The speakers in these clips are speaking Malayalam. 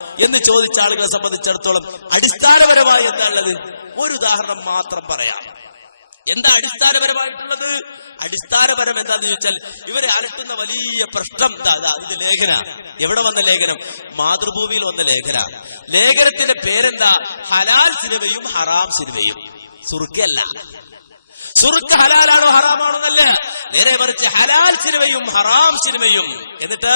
എന്ന് ചോദിച്ച ആളുകളെ സംബന്ധിച്ചിടത്തോളം അടിസ്ഥാനപരമായി എന്താ ഉള്ളത്? ഒരു ഉദാഹരണം മാത്രം പറയാം. എന്താ അടിസ്ഥാനപരമായിട്ടുള്ളത്? അടിസ്ഥാനപരം എന്താന്ന് ചോദിച്ചാൽ ഇവരെ അലട്ടുന്ന വലിയ പ്രശ്നം ഇത് ലേഖന. എവിടെ വന്ന ലേഖനം? മാതൃഭൂമിയിൽ വന്ന ലേഖന. ലേഖനത്തിന്റെ പേരെന്താ? ഹലാൽ സിനിമയും ഹറാം സിനിമയും. സുറുക്കല്ല. സുറുക്ക് ഹലാലാണോ ഹറാമാണോ എന്നല്ല, നേരെ മറിച്ച് ഹലാൽ സിനിമയും ഹറാം സിനിമയും. എന്നിട്ട്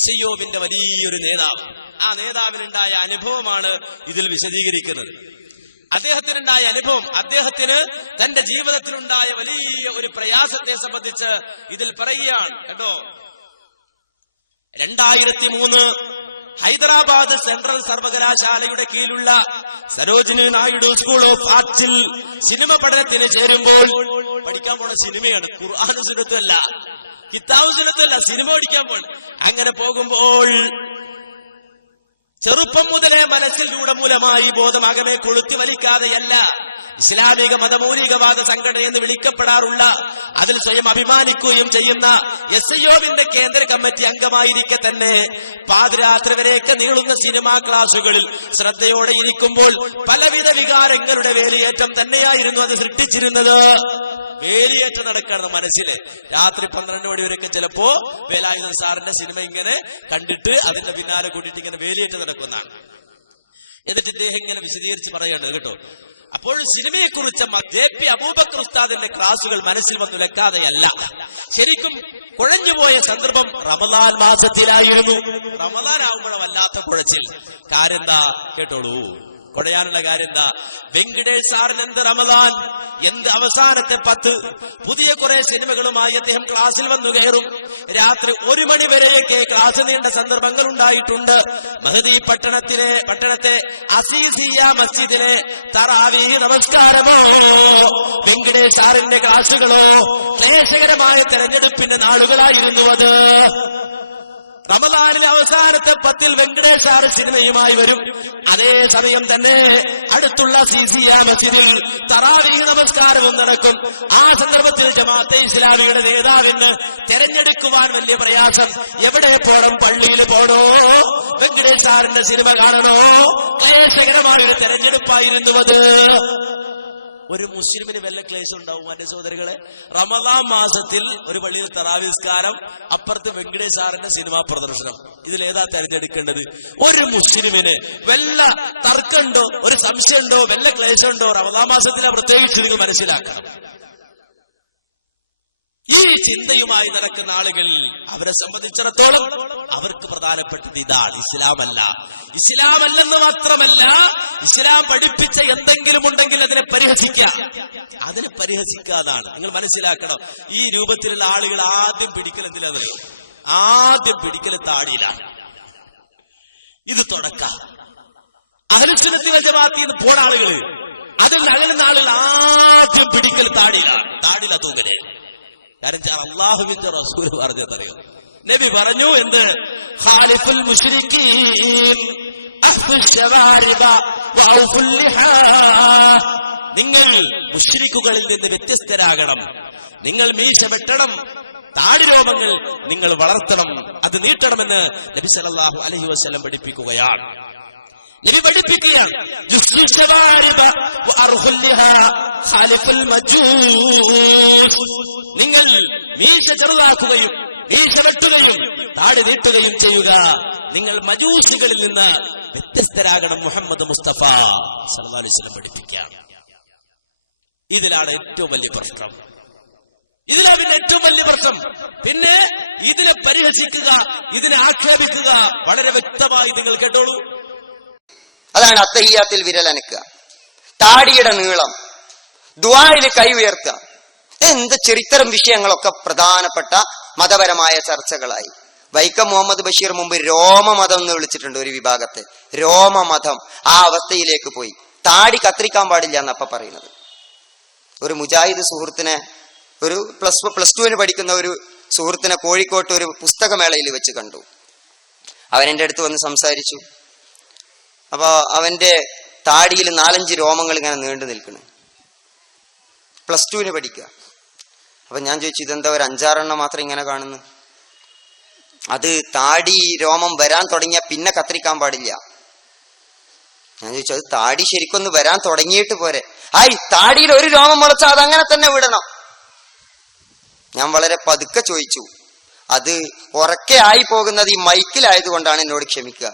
SIOവിന്റെ വലിയൊരു നേതാവ്, ആ നേതാവിനുണ്ടായ അനുഭവമാണ് ഇതിൽ വിശദീകരിക്കുന്നത്. അദ്ദേഹത്തിനുണ്ടായ അനുഭവം, അദ്ദേഹത്തിന് തന്റെ ജീവിതത്തിലുണ്ടായ വലിയ ഒരു പ്രയാസത്തെ സംബന്ധിച്ച് ഇതിൽ പറയുകയാണ് കേട്ടോ. 2003 ഹൈദരാബാദ് സെൻട്രൽ സർവകലാശാലയുടെ കീഴിലുള്ള സരോജിനി നായിഡു സ്കൂൾ ഓഫ് ആർട്സിൽ സിനിമ പഠനത്തിന് ചേരുമ്പോൾ, പഠിക്കാൻ പോണ സിനിമയാണ്, ഖുർആനും സുന്നത്തും അല്ല, കിതാബും സുന്നത്തും അല്ല, സിനിമ പഠിക്കാൻ പോൾ. അങ്ങനെ പോകുമ്പോൾ ചെറുപ്പം മുതലേ മനസ്സിൽ രൂഢമൂലമായി ബോധം അകമേ കൊളുത്തി വലിക്കാതെയല്ല ഇസ്ലാമിക മതമൗലികവാദ സംഘടന എന്ന് വിളിക്കപ്പെടാറുള്ള, അതിൽ സ്വയം അഭിമാനിക്കുകയും ചെയ്യുന്ന SIOവിന്റെ കേന്ദ്ര കമ്മിറ്റി അംഗമായിരിക്കെ തന്നെ പാതിരാത്രി വരെയൊക്കെ നീളുന്ന സിനിമാ ക്ലാസുകളിൽ ശ്രദ്ധയോടെ ഇരിക്കുമ്പോൾ പലവിധ വികാരങ്ങളുടെ വേലിയേറ്റം തന്നെയായിരുന്നു അത് സൃഷ്ടിച്ചിരുന്നത്. വേലിയേറ്റം നടക്കുകയാണ് മനസ്സില്. രാത്രി 12 മണി വരെയൊക്കെ ചിലപ്പോ വേലായുധൻ സാറിന്റെ സിനിമ ഇങ്ങനെ കണ്ടിട്ട് അതിന്റെ പിന്നാലെ കൂട്ടിയിട്ട് ഇങ്ങനെ വേലിയേറ്റം നടക്കുന്നതാണ്. എന്നിട്ട് ഇദ്ദേഹം ഇങ്ങനെ വിശദീകരിച്ച് പറയാണ് കേട്ടോ. അപ്പോൾ സിനിമയെക്കുറിച്ച് JP അബൂബക്കർ ഉസ്താദിന്റെ ക്ലാസുകൾ മനസ്സിൽ വന്നുലക്കാതെയല്ല. ശരിക്കും കുഴഞ്ഞുപോയ സന്ദർഭം റമദാൻ മാസത്തിലായിരുന്നു. റമദാൻ ആവുമ്പോഴ വല്ലാത്ത കുഴച്ചിൽ. കാര്യെന്താ കേട്ടോളൂ. കുഴയാനുള്ള കാര്യം എന്താ? വെങ്കടേഷ് സാറിന് എന്ത് റമദാൻ, എന്ത് അവസാനത്തെ 10. പുതിയ കുറെ സിനിമകളുമായി അദ്ദേഹം ക്ലാസ്സിൽ വന്നു കയറും. രാത്രി 1 മണി വരെയൊക്കെ ക്ലാസ് നീണ്ട സന്ദർഭങ്ങൾ ഉണ്ടായിട്ടുണ്ട്. മഹദി പട്ടണത്തെ അസീസിയ മസ്ജിദിലെ തറാവീഹ് നമസ്കാരമോ വെങ്കടേഷ് സാറിന്റെ ക്ലാസുകളോ ക്ലേശകരമായ തെരഞ്ഞെടുപ്പിന്റെ നാളുകളായിരുന്നു അത്. റമദാനിലെ അവസാനത്തെ 10 വെങ്കടേഷ് സാർ സിനിമയുമായി വരും. അതേസമയം തന്നെ അടുത്തുള്ള സീസിയ മസ്ജിദിൽ തറാവീഹ് നമസ്കാരവും നടക്കും. ആ സന്ദർഭത്തിൽ ജമാഅത്തെ ഇസ്ലാമിയുടെ നേതാവിന് തെരഞ്ഞെടുക്കുവാൻ വലിയ പ്രയാസം. എവിടെ പോണം? പള്ളിയിൽ പോണോ വെങ്കടേഷ് സാറിന്റെ സിനിമ കാണണോ? ക്ലേശകരമായൊരു തെരഞ്ഞെടുപ്പായിരുന്നു അത്. ഒരു മുസ്ലിമിന് വല്ല ക്ലേശം ഉണ്ടാവും എന്റെ സഹോദരങ്ങളെ? റമദാൻ മാസത്തിൽ ഒരു പള്ളിയിൽ തറാവീഹ് നിസ്കാരം, അപ്പുറത്ത് വെങ്കടേഷ് സാറിന്റെ സിനിമാ പ്രദർശനം. ഇതിലേതാ തെരഞ്ഞെടുക്കേണ്ടത്? ഒരു മുസ്ലിമിന് വല്ല തർക്കമുണ്ടോ, ഒരു സംശയമുണ്ടോ, വല്ല ക്ലേശമുണ്ടോ? റമദാൻ മാസത്തിലെ പ്രത്യേകിച്ച് നിങ്ങൾ മനസ്സിലാക്കണം. ഈ ചിന്തയുമായി നടക്കുന്ന ആളുകൾ, അവരെ സംബന്ധിച്ചിടത്തോളം അവർക്ക് പ്രധാനപ്പെട്ടത് ഇതാണ്, ഇസ്ലാമല്ല. ഇസ്ലാമല്ലെന്ന് മാത്രമല്ല, ഇസ്ലാം പഠിപ്പിച്ച എന്തെങ്കിലും ഉണ്ടെങ്കിൽ അതിനെ പരിഹസിക്കാതാണ്. നിങ്ങൾ മനസ്സിലാക്കണം. ഈ രൂപത്തിലുള്ള ആളുകൾ ആദ്യം പിടിക്കൽ എന്തിനാണെന്നറിയോ? ആദ്യം പിടിക്കൽ താടിയിലാണ്. ഇത് തുടക്ക അഹ്ലുസുന്നത്തി വൽ ജമാഅത്തിന് പോണ ആളുകള്, അതിൽ അകലുന്ന ആളുകൾ ആദ്യം പിടിക്കൽ താടിയിലാണ്. താടിയില തൂങ്ങല്. കാരണം അള്ളാഹുവിന്റെ റസൂൽ പറഞ്ഞതറിയോ? നബി പറഞ്ഞു എന്ത്? ഖാലിഫുൽ മുശ്രിക്കീൻ അഹ്ഫുശ് ശവാരിബ വഔഫുൽ ലിഹാ. നിങ്ങൾ മുശ്രിക്കുകളിൽ നിന്ന് വ്യത്യസ്തരാകണം. നിങ്ങൾ മീശ വെട്ടണം, താടിരോമങ്ങൾ നിങ്ങൾ വളർത്തണം, അത് നീട്ടണമെന്ന് നബി സല്ലല്ലാഹു അലൈഹി വസല്ലം പഠിപ്പിക്കുകയാണ്. നബി പഠിപ്പിക്കുകയാണ് നിങ്ങൾ മീശ ചെറുതാക്കുകയും മീശ വെട്ടുകയും താടി നീട്ടുകയും ചെയ്യുക. നിങ്ങൾ മജൂസികളിൽ നിന്ന് വ്യത്യസ്തരാകണം. മുഹമ്മദ് മുസ്തഫ സല്ലല്ലാഹു അലൈഹി വസല്ലം പഠിപ്പിക്കുകയാണ്. ഇതിലാണ് ഏറ്റവും വലിയ പ്രശ്നം. ഇതിലാ പിന്നെ ഏറ്റവും വലിയ പ്രശ്നം. പിന്നെ ഇതിനെ പരിഹസിക്കുക, ഇതിനെ ആക്ഷേപിക്കുക. വളരെ വ്യക്തമായി നിങ്ങൾ കേട്ടോളൂ. അതാണ് അത്തഹിയ്യാത്തിൽ വിരലനക്കുക, താടിയുടെ നീളം, ദുആയിൽ കൈ ഉയർത്തുക. എന്ത് ചരിത്രം വിഷയങ്ങളൊക്കെ പ്രധാനപ്പെട്ട മതപരമായ ചർച്ചകളായി. വൈക്കം മുഹമ്മദ് ബഷീർ മുമ്പ് രോമമതം എന്ന് വിളിച്ചിട്ടുണ്ട് ഒരു വിഭാഗത്തെ. രോമമതം ആ അവസ്ഥയിലേക്ക് പോയി. താടി കത്തിരിക്കാൻ പാടില്ല എന്നപ്പ പറയുന്നത്. ഒരു മുജാഹിദ് സുഹൃത്തിനെ, ഒരു പ്ലസ് ടുവിന് പഠിക്കുന്ന ഒരു സുഹൃത്തിനെ കോഴിക്കോട്ട് ഒരു പുസ്തകമേളയിൽ വെച്ച് കണ്ടു. അവൻ എൻ്റെ അടുത്ത് വന്ന് സംസാരിച്ചു. അപ്പൊ അവന്റെ താടിയിൽ 4-5 രോമങ്ങൾ ഇങ്ങനെ നീണ്ടു നിൽക്കണ്. പ്ലസ് ടുവിന് പഠിക്കുക. അപ്പൊ ഞാൻ ചോദിച്ചു, ഇതെന്താ ഒരു 5-6 എണ്ണം മാത്രം ഇങ്ങനെ കാണുന്നു? അത് താടി രോമം വരാൻ തുടങ്ങിയ പിന്നെ കത്തിരിക്കാൻ പാടില്ല. ഞാൻ ചോദിച്ചു, അത് താടി ശരിക്കൊന്ന് വരാൻ തുടങ്ങിയിട്ട് പോരെ? താടിയിൽ ഒരു രോമം മുളച്ചാൽ അതങ്ങനെ തന്നെ വിടണം. ഞാൻ വളരെ പതുക്കെ ചോദിച്ചു. അത് ഉറക്കെ ആയി പോകുന്നത് ഈ മൈക്കിലായതുകൊണ്ടാണ്, എന്നോട് ക്ഷമിക്കുക.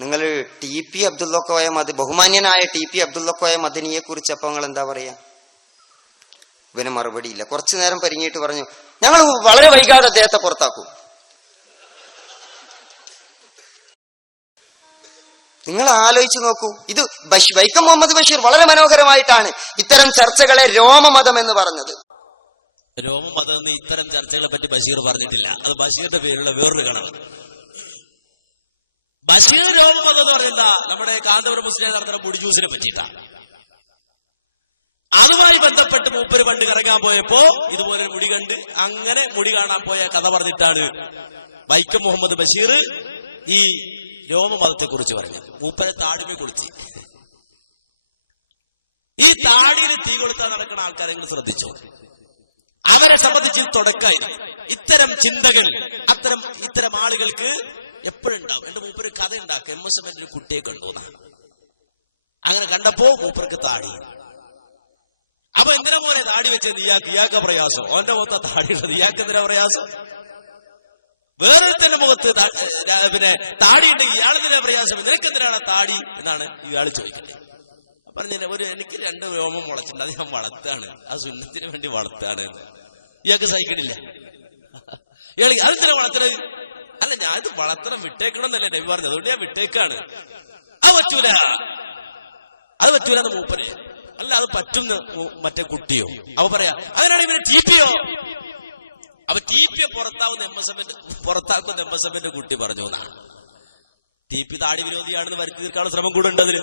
നിങ്ങൾ TP അബ്ദുള്ള കോയ ബഹുമാന്യനായ TP അബ്ദുള്ള കോയ മദനിയെ കുറിച്ച് അപ്പൊ നിങ്ങൾ എന്താ പറയാ? ഇവന് മറുപടിയില്ല. കുറച്ചു നേരം പരിങ്ങിയിട്ട് പറഞ്ഞു, ഞങ്ങൾ വളരെ വൈകാതെ അദ്ദേഹത്തെ പുറത്താക്കും. നിങ്ങൾ ആലോചിച്ച് നോക്കൂ. ഇത് വൈക്കം മുഹമ്മദ് ബഷീർ വളരെ മനോഹരമായിട്ടാണ് ഇത്തരം ചർച്ചകളെ രോമമതം എന്ന് പറഞ്ഞത്. രോമമതം എന്ന് ഇത്തരം ചർച്ചകളെ പറ്റി ബഷീർ പറഞ്ഞിട്ടില്ല. അത് ബഷീറിന്റെ പേരിലുള്ള വേറൊരു കണവ്. ബഷീർ രോമമതം എന്ന് പറഞ്ഞെന്താ? നമ്മുടെ കാന്തപുരം മുസ്ലിം നടത്തുന്ന മുടി ജ്യൂസിനെ പറ്റിയിട്ടാണ്. അതുമായി ബന്ധപ്പെട്ട് മൂപ്പര് പണ്ട് കറങ്ങാൻ പോയപ്പോ ഇതുപോലെ മുടി കണ്ട് അങ്ങനെ മുടി കാണാൻ പോയ കഥ പറഞ്ഞിട്ടാണ് വൈക്കം മുഹമ്മദ് ബഷീർ ഈ രോമമതത്തെ കുറിച്ച് പറഞ്ഞത്. മൂപ്പരെ താടിമേ കുളിച്ച്. ഈ താടിയിൽ തീ കൊളുത്താൻ നടക്കുന്ന ആൾക്കാരെ നിങ്ങൾ ശ്രദ്ധിച്ചോ? അവരെ സംബന്ധിച്ച് തുടക്കമായിരിക്കും ഇത്തരം ചിന്തകൾ. ഇത്തരം ആളുകൾക്ക് എപ്പോഴും ഉണ്ടാവും. എന്റെ മൂപ്പര് കഥ ഉണ്ടാക്കുക, MSM ഒരു കുട്ടിയെ കണ്ടുവന്നാ. അങ്ങനെ കണ്ടപ്പോ മൂപ്പർക്ക് താടി. അപ്പൊ എന്തിനാ പോലെ താടി വെച്ചത്? ഇയാൾക്ക് പ്രയാസം. ഓന്റെ മുഖത്ത താടിയുള്ളത്, ഇയാൾക്ക് എന്തിനാ പ്രയാസം? വേറൊരുത്തന്റെ മുഖത്ത് പിന്നെ താടി ഉണ്ടെങ്കിൽ ഇയാളെന്തിനാ പ്രയാസം? നിനക്കെന്തിനാണ് താടി എന്നാണ് ഇയാൾ ചോദിക്കട്ടെ. പറഞ്ഞ എനിക്ക് 2 രോമം മുളച്ചിട്ടുണ്ട്, അത് ഞാൻ വളർത്താണ്, ആ സുന്നത്തിന് വേണ്ടി വളർത്താണ് എന്ന്. ഇയാൾക്ക് സഹിക്കണില്ല. ഇയാൾ അതെന്തിനാ വളർത്തണത്? അല്ല, ഞാൻ ഇത് വളർത്തണം വിട്ടേക്കണം എന്നല്ലേ നബി പറഞ്ഞത്, അതുകൊണ്ട് ഞാൻ വിട്ടേക്കാണ്. അത് പറ്റൂല എന്ന് മൂപ്പര്. അല്ല, അത് പറ്റും മറ്റേ കുട്ടിയോ? അവ പറയാ അങ്ങനെയാണെങ്കിൽ ഇവന് TPയോ? അപ്പൊ TP പുറത്താക്കുന്ന MSM കുട്ടി പറഞ്ഞു എന്നാ. TP താടി വിരോധിയാണെന്ന് വരുത്തി തീർക്കാനുള്ള ശ്രമം കൂടെ ഉണ്ട് അതിന്.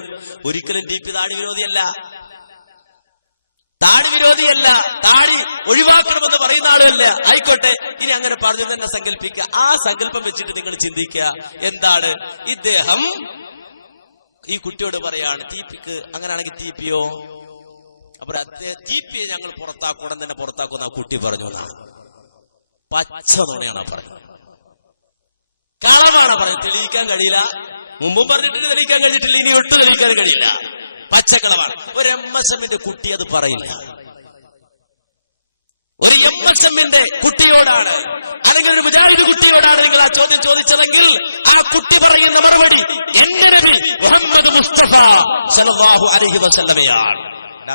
ഒരിക്കലും TP താടി വിരോധിയല്ല. താടി ഒഴിവാക്കണമെന്ന് പറയുന്ന ആളുമല്ല. ആയിക്കോട്ടെ, ഇനി അങ്ങനെ പറഞ്ഞു തന്നെ സങ്കല്പിക്കുക. ആ സങ്കല്പം വെച്ചിട്ട് നിങ്ങൾ ചിന്തിക്കുക, എന്താണ് ഇദ്ദേഹം ഈ കുട്ടിയോട് പറയാണ് TPക്ക് അങ്ങനെയാണെങ്കിൽ TPയോ? അപ്പൊ TPയെ ഞങ്ങൾ പുറത്താക്കണം തന്നെ പുറത്താക്കുന്ന ആ കുട്ടി പറഞ്ഞു എന്നാണ്. പച്ച നുണയാണ് പറഞ്ഞത്, കളവാണ് പറഞ്ഞത്. തെളിയിക്കാൻ കഴിയില്ല. മുമ്പും പറഞ്ഞിട്ട് തെളിയിക്കാൻ കഴിഞ്ഞിട്ടില്ല, ഇനി ഒട്ടും തെളിയിക്കാൻ കഴിയില്ല. പച്ചക്കളവാണ്. ഒരു MSM കുട്ടി അത് പറയില്ല. ഒരു MSM കുട്ടിയോടാണ്, അല്ലെങ്കിൽ ഒരു മുജാഹിദ് കുട്ടിയോടാണ് നിങ്ങൾ ആ ചോദ്യം ചോദിച്ചതെങ്കിൽ ആ കുട്ടി പറയുന്ന മറുപടി എന്റെ നബി മുഹമ്മദ് മുസ്തഫ സല്ലല്ലാഹു അലൈഹി വസല്ലമയാണ്,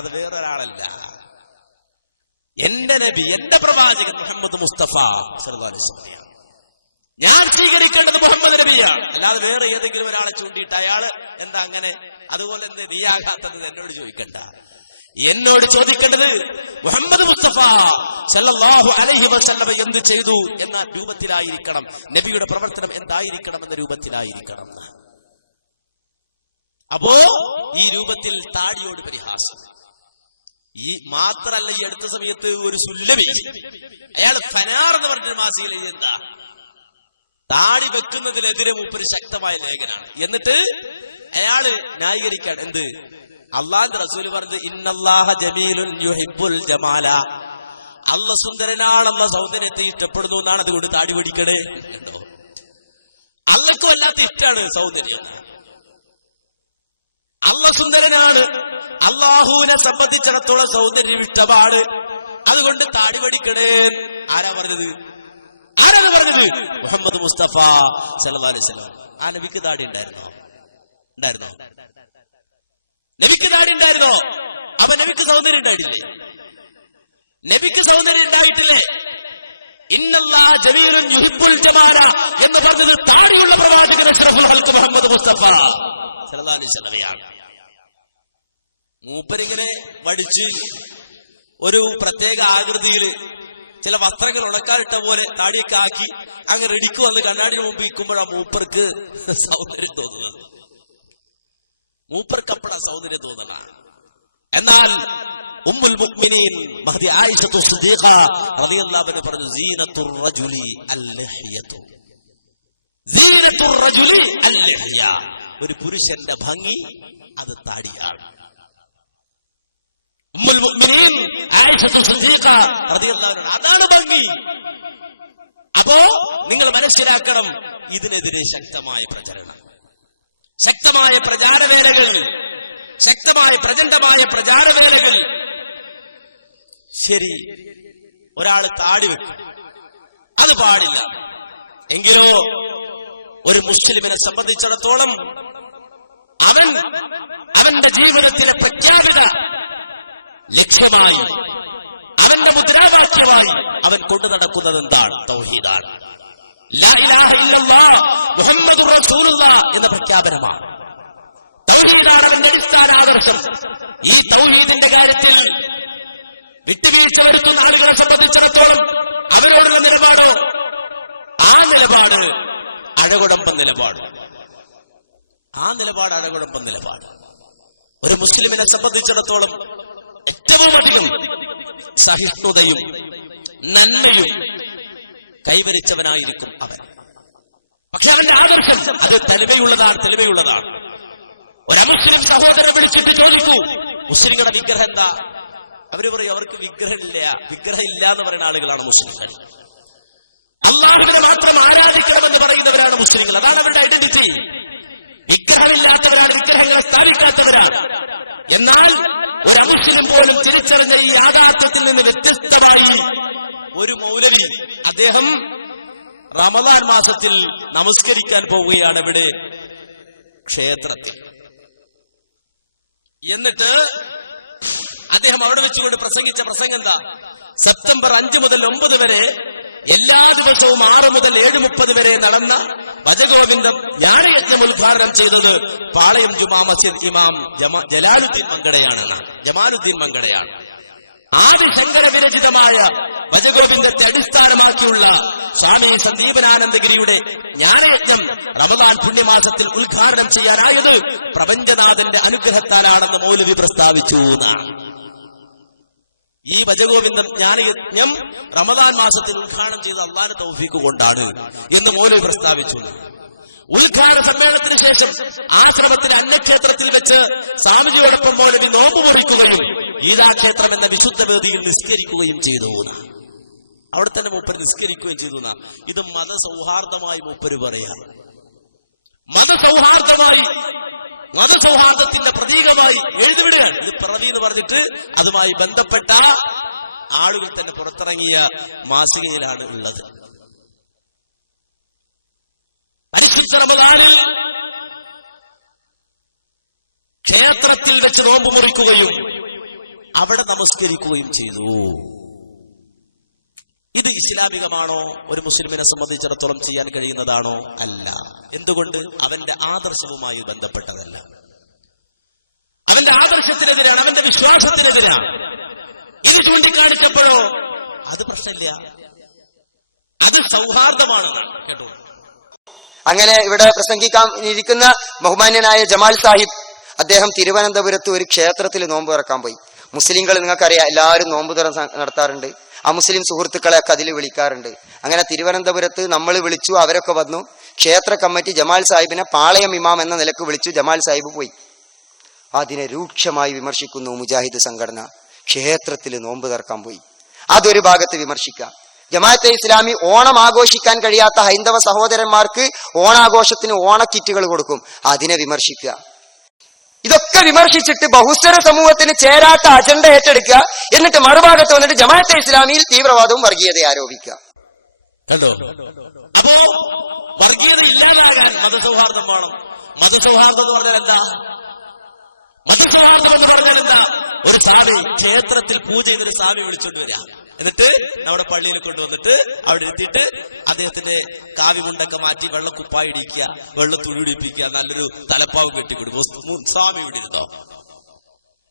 അത് വേറൊരാളല്ല. എന്റെ നബി, എന്റെ പ്രവാചകൻ മുഹമ്മദ് മുസ്തഫ സല്ലല്ലാഹു അലൈഹി വസല്ലമയാണ്. ഞാൻ സ്വീകരിക്കേണ്ടത് മുഹമ്മദ് നബിയാണ്, അല്ലാതെ വേറെ ഏതെങ്കിലും ഒരാളെ ചൂണ്ടിയിട്ട് അയാള് എന്താ അങ്ങനെ, അതുപോലെ എന്ത് നീയാകാത്തത് എന്നോട് ചോദിക്കണ്ട. എന്നോട് ചോദിക്കേണ്ടത് മുഹമ്മദ് മുസ്തഫ സല്ലല്ലാഹു അലൈഹി വസല്ലമ എന്ത് ചെയ്തു എന്ന രൂപത്തിലായിരിക്കണം, നബിയുടെ പ്രവർത്തനം എന്തായിരിക്കണം എന്ന രൂപത്തിലായിരിക്കണം. അപ്പോ ഈ രൂപത്തിൽ താടിയോട് പരിഹാസം. ഈ മാത്രല്ല, ഈ അടുത്ത സമയത്ത് ഒരു സുല്ലമി, അയാൾ ഫനാർ എന്ന് പറഞ്ഞൊരു മാസികയിൽ എന്താ താടി വെക്കുന്നതിനെതിരെ മൂപ്പര് ശക്തമായ ലേഖനാണ്. എന്നിട്ട് അയാള് ന്യായീകരിക്കാൻ എന്ത്, അള്ളാന്റെ റസൂല് പറഞ്ഞത് ഇന്നല്ലാഹ ജമീലുൻ യുഹിബ്ബുൽ ജമാല, അല്ല സുന്ദരനാണ്, അല്ല സൗന്ദര്യത്തെ ഇഷ്ടപ്പെടുന്നു എന്നാണ്. അതുകൊണ്ട് താടി പിടിക്കണേ കണ്ടോ? അല്ലക്കും വല്ലാത്ത ഇഷ്ടമാണ് സൗന്ദര്യം. അല്ല സുന്ദരനാണ്, അള്ളാഹുവിനെ സംബന്ധിച്ചിടത്തോളം സൗന്ദര്യം ഇഷ്ടമാണ്, അതുകൊണ്ട് താടി പഠിക്കണേ. ആരാ പറഞ്ഞത്? മുഹമ്മദ് മുസ്തഫ സല്ലല്ലാഹു അലൈഹി വസല്ലം. ആ നബിക്ക് താടി ഉണ്ടായിരുന്നോ? നബിക്ക് താടി ഉണ്ടായിരുന്നോ? അപ്പൊ നബിക്ക് സൗന്ദര്യം ഉണ്ടായിട്ടില്ലേ? ഇന്നല്ലാഹ ജമീലുൻ യുഹിബ്ബുൽ ജമാല എന്ന് പറഞ്ഞത് താടിയുള്ള പ്രവാചകൻ അഷ്റഫുൽ ഖൽഖ് മുഹമ്മദ് മുസ്തഫ സല്ലല്ലാഹു അലൈഹി വസല്ലമയാണ്. മൂപ്പരിങ്ങനെ വടിച്ച് ഒരു പ്രത്യേക ആകൃതിയിൽ ചില വസ്ത്രങ്ങൾ ഉണക്കാനിട്ട പോലെ താടിയൊക്കെ ആക്കി അങ്ങ് റെഡിക്ക് വന്ന് കണ്ണാടിന് മുമ്പ് ഇരിക്കുമ്പോഴാണ് മൂപ്പർക്ക് സൗന്ദര്യം തോന്നുന്നത്. മൂപ്പർക്കപ്പടാ സൗന്ദര്യം തോന്നണ. എന്നാൽ ഉമ്മുൽ മുഅ്മിനീൻ മഹദി ആയിഷത്തു സിദ്ദീഖ റളിയല്ലാഹു അൻഹ പറഞ്ഞു, സീനത്തുർ റജുലി അൽ-ലിഹ്യതു, സീനത്തുർ റജുലി അൽ-ലിഹ്യ, ഒരു പുരുഷന്റെ ഭംഗി അത് താടിയാണ്. ഉമ്മുൽ മുഅ്മിനീൻ ആയിഷത്തു സിദ്ദീഖ റളിയല്ലാഹു അൻഹ, അതാണ് ഭംഗി, അപ്പോ നിങ്ങൾ മനസ്സിലാക്കണം, ഇതിനെതിരെ ശക്തമായ പ്രചരണം, ശക്തമായ പ്രചാരവേലകൾ, ശക്തമായ പ്രചണ്ഡമായ പ്രചാരവേലകൾ. ശരി, ഒരാൾ താടി വെക്കും, അത് പാടില്ല. എങ്കിലോ ഒരു മുസ്ലിമിനെ സംബന്ധിച്ചിടത്തോളം അവന്റെ ജീവിതത്തിലെ പ്രഖ്യാപിത ലക്ഷ്യമായി, അവന്റെ മുദ്രാവാക്യമായി അവൻ കൊണ്ടു നടക്കുന്നത് എന്താണ്? തൗഹീദാണ്. ലാ ഇലാഹ ഇല്ലല്ലാഹ് മുഹമ്മദുർ റസൂലുള്ളാഹ് എന്ന പ്രഖ്യാപനമാണ്. തൗഹീദാണ് അവന്റെ അടിസ്ഥാന ആദർശം. ഈ തൗഹീദിന്റെ കാര്യത്തിൽ വിട്ടുവീഴ്ച വരുത്തുന്ന ആളുകളെ സംബന്ധിച്ചിടത്തോളം അവരോടുള്ള നിലപാടോ, ആ നിലപാട് അഴകുടമ്പൻ നിലപാട്, ആ നിലപാട് അഴകുടമ്പൻ നിലപാട്. ഒരു മുസ്ലിമിനെ സംബന്ധിച്ചിടത്തോളം ഏറ്റവും അധികം സഹിഷ്ണുതയും നന്മയും കൈവരിച്ചവനായിരിക്കും അവൻ. പക്ഷെ അവന്റെ ആദർശം അത് തെളിമയുള്ളതാണ്. ഒരു അമുസ്ലിം സഹോദരനെ വിളിച്ചിട്ട് ചോദിക്കൂ, മുസ്ലിങ്ങളുടെ വിഗ്രഹം എന്താ? അവര് പറയും അവർക്ക് വിഗ്രഹം ഇല്ല എന്ന് പറയുന്ന ആളുകളാണ് മുസ്ലിങ്ങൾ. അള്ളാഹുവിനെ മാത്രം ആരാധിക്കണമെന്ന് പറയുന്നവരാണ് മുസ്ലിങ്ങൾ. അതാണ് അവരുടെ ഐഡന്റിറ്റി. വിഗ്രഹമില്ലാത്തവരാണ്, വിഗ്രഹങ്ങളെ സ്ഥാപിക്കാത്തവരാണ്. എന്നാൽ ഒരു അമുസ്ലിം പോലും തിരിച്ചറിഞ്ഞ ഈ യാഥാർത്ഥ്യത്തിൽ നിന്ന് വ്യത്യസ്തമായി ഒരു മൗലവി, അദ്ദേഹം റമദാൻ മാസത്തിൽ നമസ്കരിക്കാൻ പോവുകയാണ് ഇവിടെ ക്ഷേത്രത്തിൽ. എന്നിട്ട് അദ്ദേഹം അവിടെ വെച്ചുകൊണ്ട് പ്രസംഗിച്ച പ്രസംഗം എന്താ? സെപ്റ്റംബർ 5 മുതൽ 9 വരെ എല്ലാ ദിവസവും 6 മുതൽ 7:30 വരെ നടന്ന ഭജഗോവിന്ദം ജ്ഞാനയജ്ഞം ഉദ്ഘാടനം ചെയ്തത് പാളയം ജുമാ മസ്ജിദ് ഇമാം ജമാലുദ്ദീൻ മങ്കടയാണ്. ആദിശങ്കര വിരചിതമായ ഭജഗോവിന്ദത്തെ അടിസ്ഥാനമാക്കിയുള്ള സ്വാമി സന്ദീപനാനന്ദഗിരിയുടെ ജ്ഞാനയജ്ഞം റമദാൻ പുണ്യമാസത്തിൽ ഉദ്ഘാടനം ചെയ്യാനായത് പ്രപഞ്ചനാഥന്റെ അനുഗ്രഹത്താലാണെന്ന് മൗലവി പ്രസ്താവിച്ചു. ഈ ഭജഗോവിന്ദം ജ്ഞാനയജ്ഞം റമദാൻ മാസത്തിൽ ഉദ്ഘാടനം ചെയ്ത് അള്ളാഹുവിന്റെ തൗഫീഖ് കൊണ്ടാണ് എന്ന് മൗലവി പ്രസ്താവിച്ചു. ഉദ്ഘാടന സമ്മേളനത്തിന് ശേഷം ആശ്രമത്തിലെ അന്നക്ഷേത്രത്തിൽ വെച്ച് സ്വാമിജിയോടൊപ്പം മൗലവി നോമ്പ് മുറിക്കുകയും ഗീതാക്ഷേത്രം എന്ന വിശുദ്ധ വേദിയിൽ നിസ്കരിക്കുകയും ചെയ്തു. അവിടെ തന്നെ മൂപ്പര് നിസ്കരിക്കുകയും ചെയ്തു. ഇത് മതസൗഹാർദ്ദമായി മൂപ്പര് പറയാ, മതസൗഹാർദ്ദത്തിന്റെ പ്രതീകമായി എഴുതിവിടുകയാണ്. ഇത് പിറവി എന്ന് പറഞ്ഞിട്ട് അതുമായി ബന്ധപ്പെട്ട ആളുകൾ തന്നെ പുറത്തിറങ്ങിയ മാസികയിലാണ് ഉള്ളത്. പരിശുദ്ധ റമദാനിൽ ക്ഷേത്രത്തിൽ വെച്ച് നോമ്പ് മുറിക്കുകയും അവിടെ നമസ്കരിക്കുകയും ചെയ്തു. ഇത് ഇസ്ലാമികമാണോ? ഒരു മുസ്ലിമിനെ സംബന്ധിച്ചിടത്തോളം ചെയ്യാൻ കഴിയുന്നതാണോ? അല്ല. എന്തുകൊണ്ട്? അവന്റെ ആദർശവുമായി ബന്ധപ്പെട്ടതല്ല, അവന്റെ ആദർശത്തിനെതിരാണ്, അവന്റെ വിശ്വാസത്തിനെതിരാണ്. ഇത് ചൂണ്ടിക്കാണിച്ചപ്പോഴോ അത് പ്രശ്നമില്ല, അത് സൗഹാർദ്ദമാണെന്നാണ്. കേട്ടോ, അങ്ങനെ ഇവിടെ പ്രസംഗിക്കാൻ ഇരിക്കുന്ന ബഹുമാന്യനായ ജമാൽ സാഹിബ്, അദ്ദേഹം തിരുവനന്തപുരത്ത് ഒരു ക്ഷേത്രത്തിൽ നോമ്പ് തുറക്കാൻ പോയി. മുസ്ലിങ്ങൾ നിങ്ങൾക്കറിയാം, എല്ലാവരും നോമ്പ് തുറ നടത്താറുണ്ട്. ആ മുസ്ലിം സുഹൃത്തുക്കളെ ഒക്കെ അതിൽ വിളിക്കാറുണ്ട്. അങ്ങനെ തിരുവനന്തപുരത്ത് നമ്മൾ വിളിച്ചു, അവരൊക്കെ വന്നു. ക്ഷേത്ര കമ്മിറ്റി ജമാൽ സാഹിബിനെ പാളയം ഇമാം എന്ന നിലക്ക് വിളിച്ചു. ജമാൽ സാഹിബ് പോയി. അതിനെ രൂക്ഷമായി വിമർശിക്കുന്നു മുജാഹിദ് സംഘടന. ക്ഷേത്രത്തിൽ നോമ്പ് തുറക്കാൻ പോയി, അതൊരു ഭാഗത്ത് വിമർശിക്കാം. ജമാഅത്തെ ഇസ്ലാമി ഓണം ആഘോഷിക്കാൻ കഴിയാത്ത ഹൈന്ദവ സഹോദരന്മാർക്ക് ഓണാഘോഷത്തിന് ഓണക്കിറ്റുകൾ കൊടുക്കും, അതിനെ വിമർശിക്കുക. ഇതൊക്കെ വിമർശിച്ചിട്ട് ബഹുസ്വര സമൂഹത്തിന് ചേരാത്ത അജണ്ട ഏറ്റെടുക്കുക. എന്നിട്ട് മറുഭാഗത്ത് വന്നിട്ട് ജമാഅത്തെ ഇസ്ലാമിയിൽ തീവ്രവാദവും വർഗീയതയും ആരോപിക്കുക. കണ്ടോ? അപ്പോ വർഗീയത ഇല്ലാതാകാൻ മതസൗഹാർദ്ദം വേണം. മതസൗഹാർദ്ദം എന്ന് പറഞ്ഞാൽ എന്താ? മതസൗഹാർദ്ദം എന്ന് പറഞ്ഞാൽ എന്താ? ഒരു സ്വാമി ക്ഷേത്രത്തിൽ പൂജ ചെയ്തൊരു സ്വാമി വിളിച്ചോണ്ട് വരിക, എന്നിട്ട് നമ്മുടെ പള്ളിയിൽ കൊണ്ടുവന്നിട്ട് അവിടെ ഇരുത്തിയിട്ട് അദ്ദേഹത്തിന്റെ കാവ്യമുണ്ടൊക്കെ മാറ്റി വെള്ള കുപ്പായി ഇടിക്കുക, വെള്ള തുണി ഇടിപ്പിക്കുക, നല്ലൊരു തലപ്പാവ് കെട്ടിക്കൊടുക്കും. സ്വാമി ഇവിടെ ഇരുന്നോ,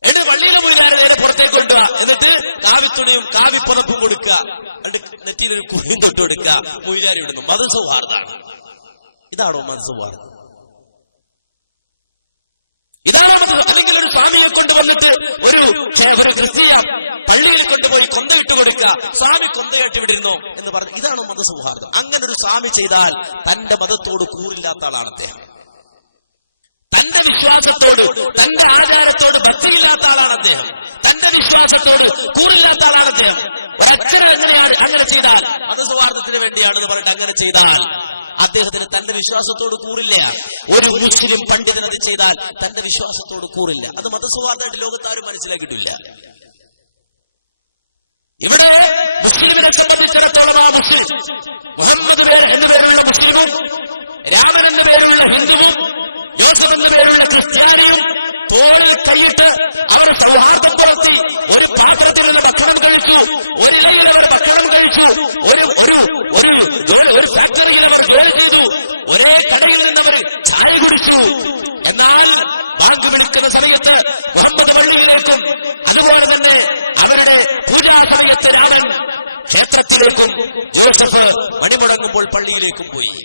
എന്നിട്ട് പള്ളിയിലെ പൂജാരി നേരെ പുറത്തേക്ക് കൊണ്ടുപോവാ, എന്നിട്ട് കാവിത്തുണിയും കാവിപ്പുതപ്പും കൊടുക്കുക, എന്നിട്ട് നെറ്റിയിലൊരു കുറിയും തൊട്ട് കൊടുക്കുക, പൂജാരി വിടുന്നു. മതസൗഹാർദ്ദമാണ്. ഇതാണോ മതസൗഹാർദ്ദം? ഇതാണോ മതം? അല്ലെങ്കിൽ ഒരു സ്വാമിയെ കൊണ്ടുവന്നിട്ട് ഒരു ക്രിസ്തീയ പള്ളിയിൽ കൊണ്ടുപോയി കൊന്തയിട്ട് കൊടുക്കുക, സ്വാമി കൊന്തയായിട്ട് വിടിരുന്നോ എന്ന് പറഞ്ഞു. ഇതാണോ മതസൗഹാർദ്ദം? അങ്ങനെ ഒരു സ്വാമി ചെയ്താൽ തന്റെ മതത്തോട് കൂറില്ലാത്ത ആളാണ് അദ്ദേഹം. തന്റെ വിശ്വാസത്തോട്, തന്റെ ആചാരത്തോട് ഭക്തിയില്ലാത്ത ആളാണ് അദ്ദേഹം. തന്റെ വിശ്വാസത്തോട് കൂറില്ലാത്ത ആളാണ് അദ്ദേഹം. ഒരച്ഛന് എങ്ങനെയാണ് അങ്ങനെ ചെയ്താൽ മതസൗഹാർദ്ദത്തിന് വേണ്ടിയാണെന്ന് പറഞ്ഞിട്ട് അങ്ങനെ ചെയ്താൽ അദ്ദേഹത്തിന് തന്റെ വിശ്വാസത്തോട് കൂറില്ല. ഒരു മുസ്ലിം പണ്ഡിതൻ അത് ചെയ്താൽ തന്റെ വിശ്വാസത്തോട് കൂറില്ല. അത് മതസൗഹാർദ്ദമായിട്ട് ലോകത്താരും മനസ്സിലാക്കിയിട്ടില്ല. ഇവിടെ മുസ്ലിമിനെ സംബന്ധിച്ചിടത്തോളം ആ മുസ്ലിം മുഹമ്മദ് എന്നു പേരുള്ള മുസ്ലിമും രാമൻ എന്നു പേരുള്ള ഹിന്ദുവും യോസഫ് എന്നു പേരുള്ള ക്രിസ്ത്യാനിയും തോളിൽ കൈയിട്ട് അവർ സൗഹാർദ്ദം പുലർത്തി ഒരു പാത്രത്തിൽ നിന്ന് ഭക്ഷണം കഴിച്ചു, ഒരിലയിൽ അവർ ഭക്ഷണം കഴിച്ചു, ഒരു ഫാക്ടറിയിൽ അവർ ജോലി ചെയ്തു, ഒരേ കടയിൽ നിന്ന് അവർ ചായ കുടിച്ചു. എന്നാൽ ബാങ്ക് വിളിക്കുന്ന സമയത്ത് മുഹമ്മദ് പള്ളിയിലേക്കും അതുപോലെ തന്നെ അവരുടെ പൂജാ സമയത്ത് രാമൻ ക്ഷേത്രത്തിലേക്കും ജോസഫ് മണിമുടങ്ങുമ്പോൾ പള്ളിയിലേക്കും പോയി.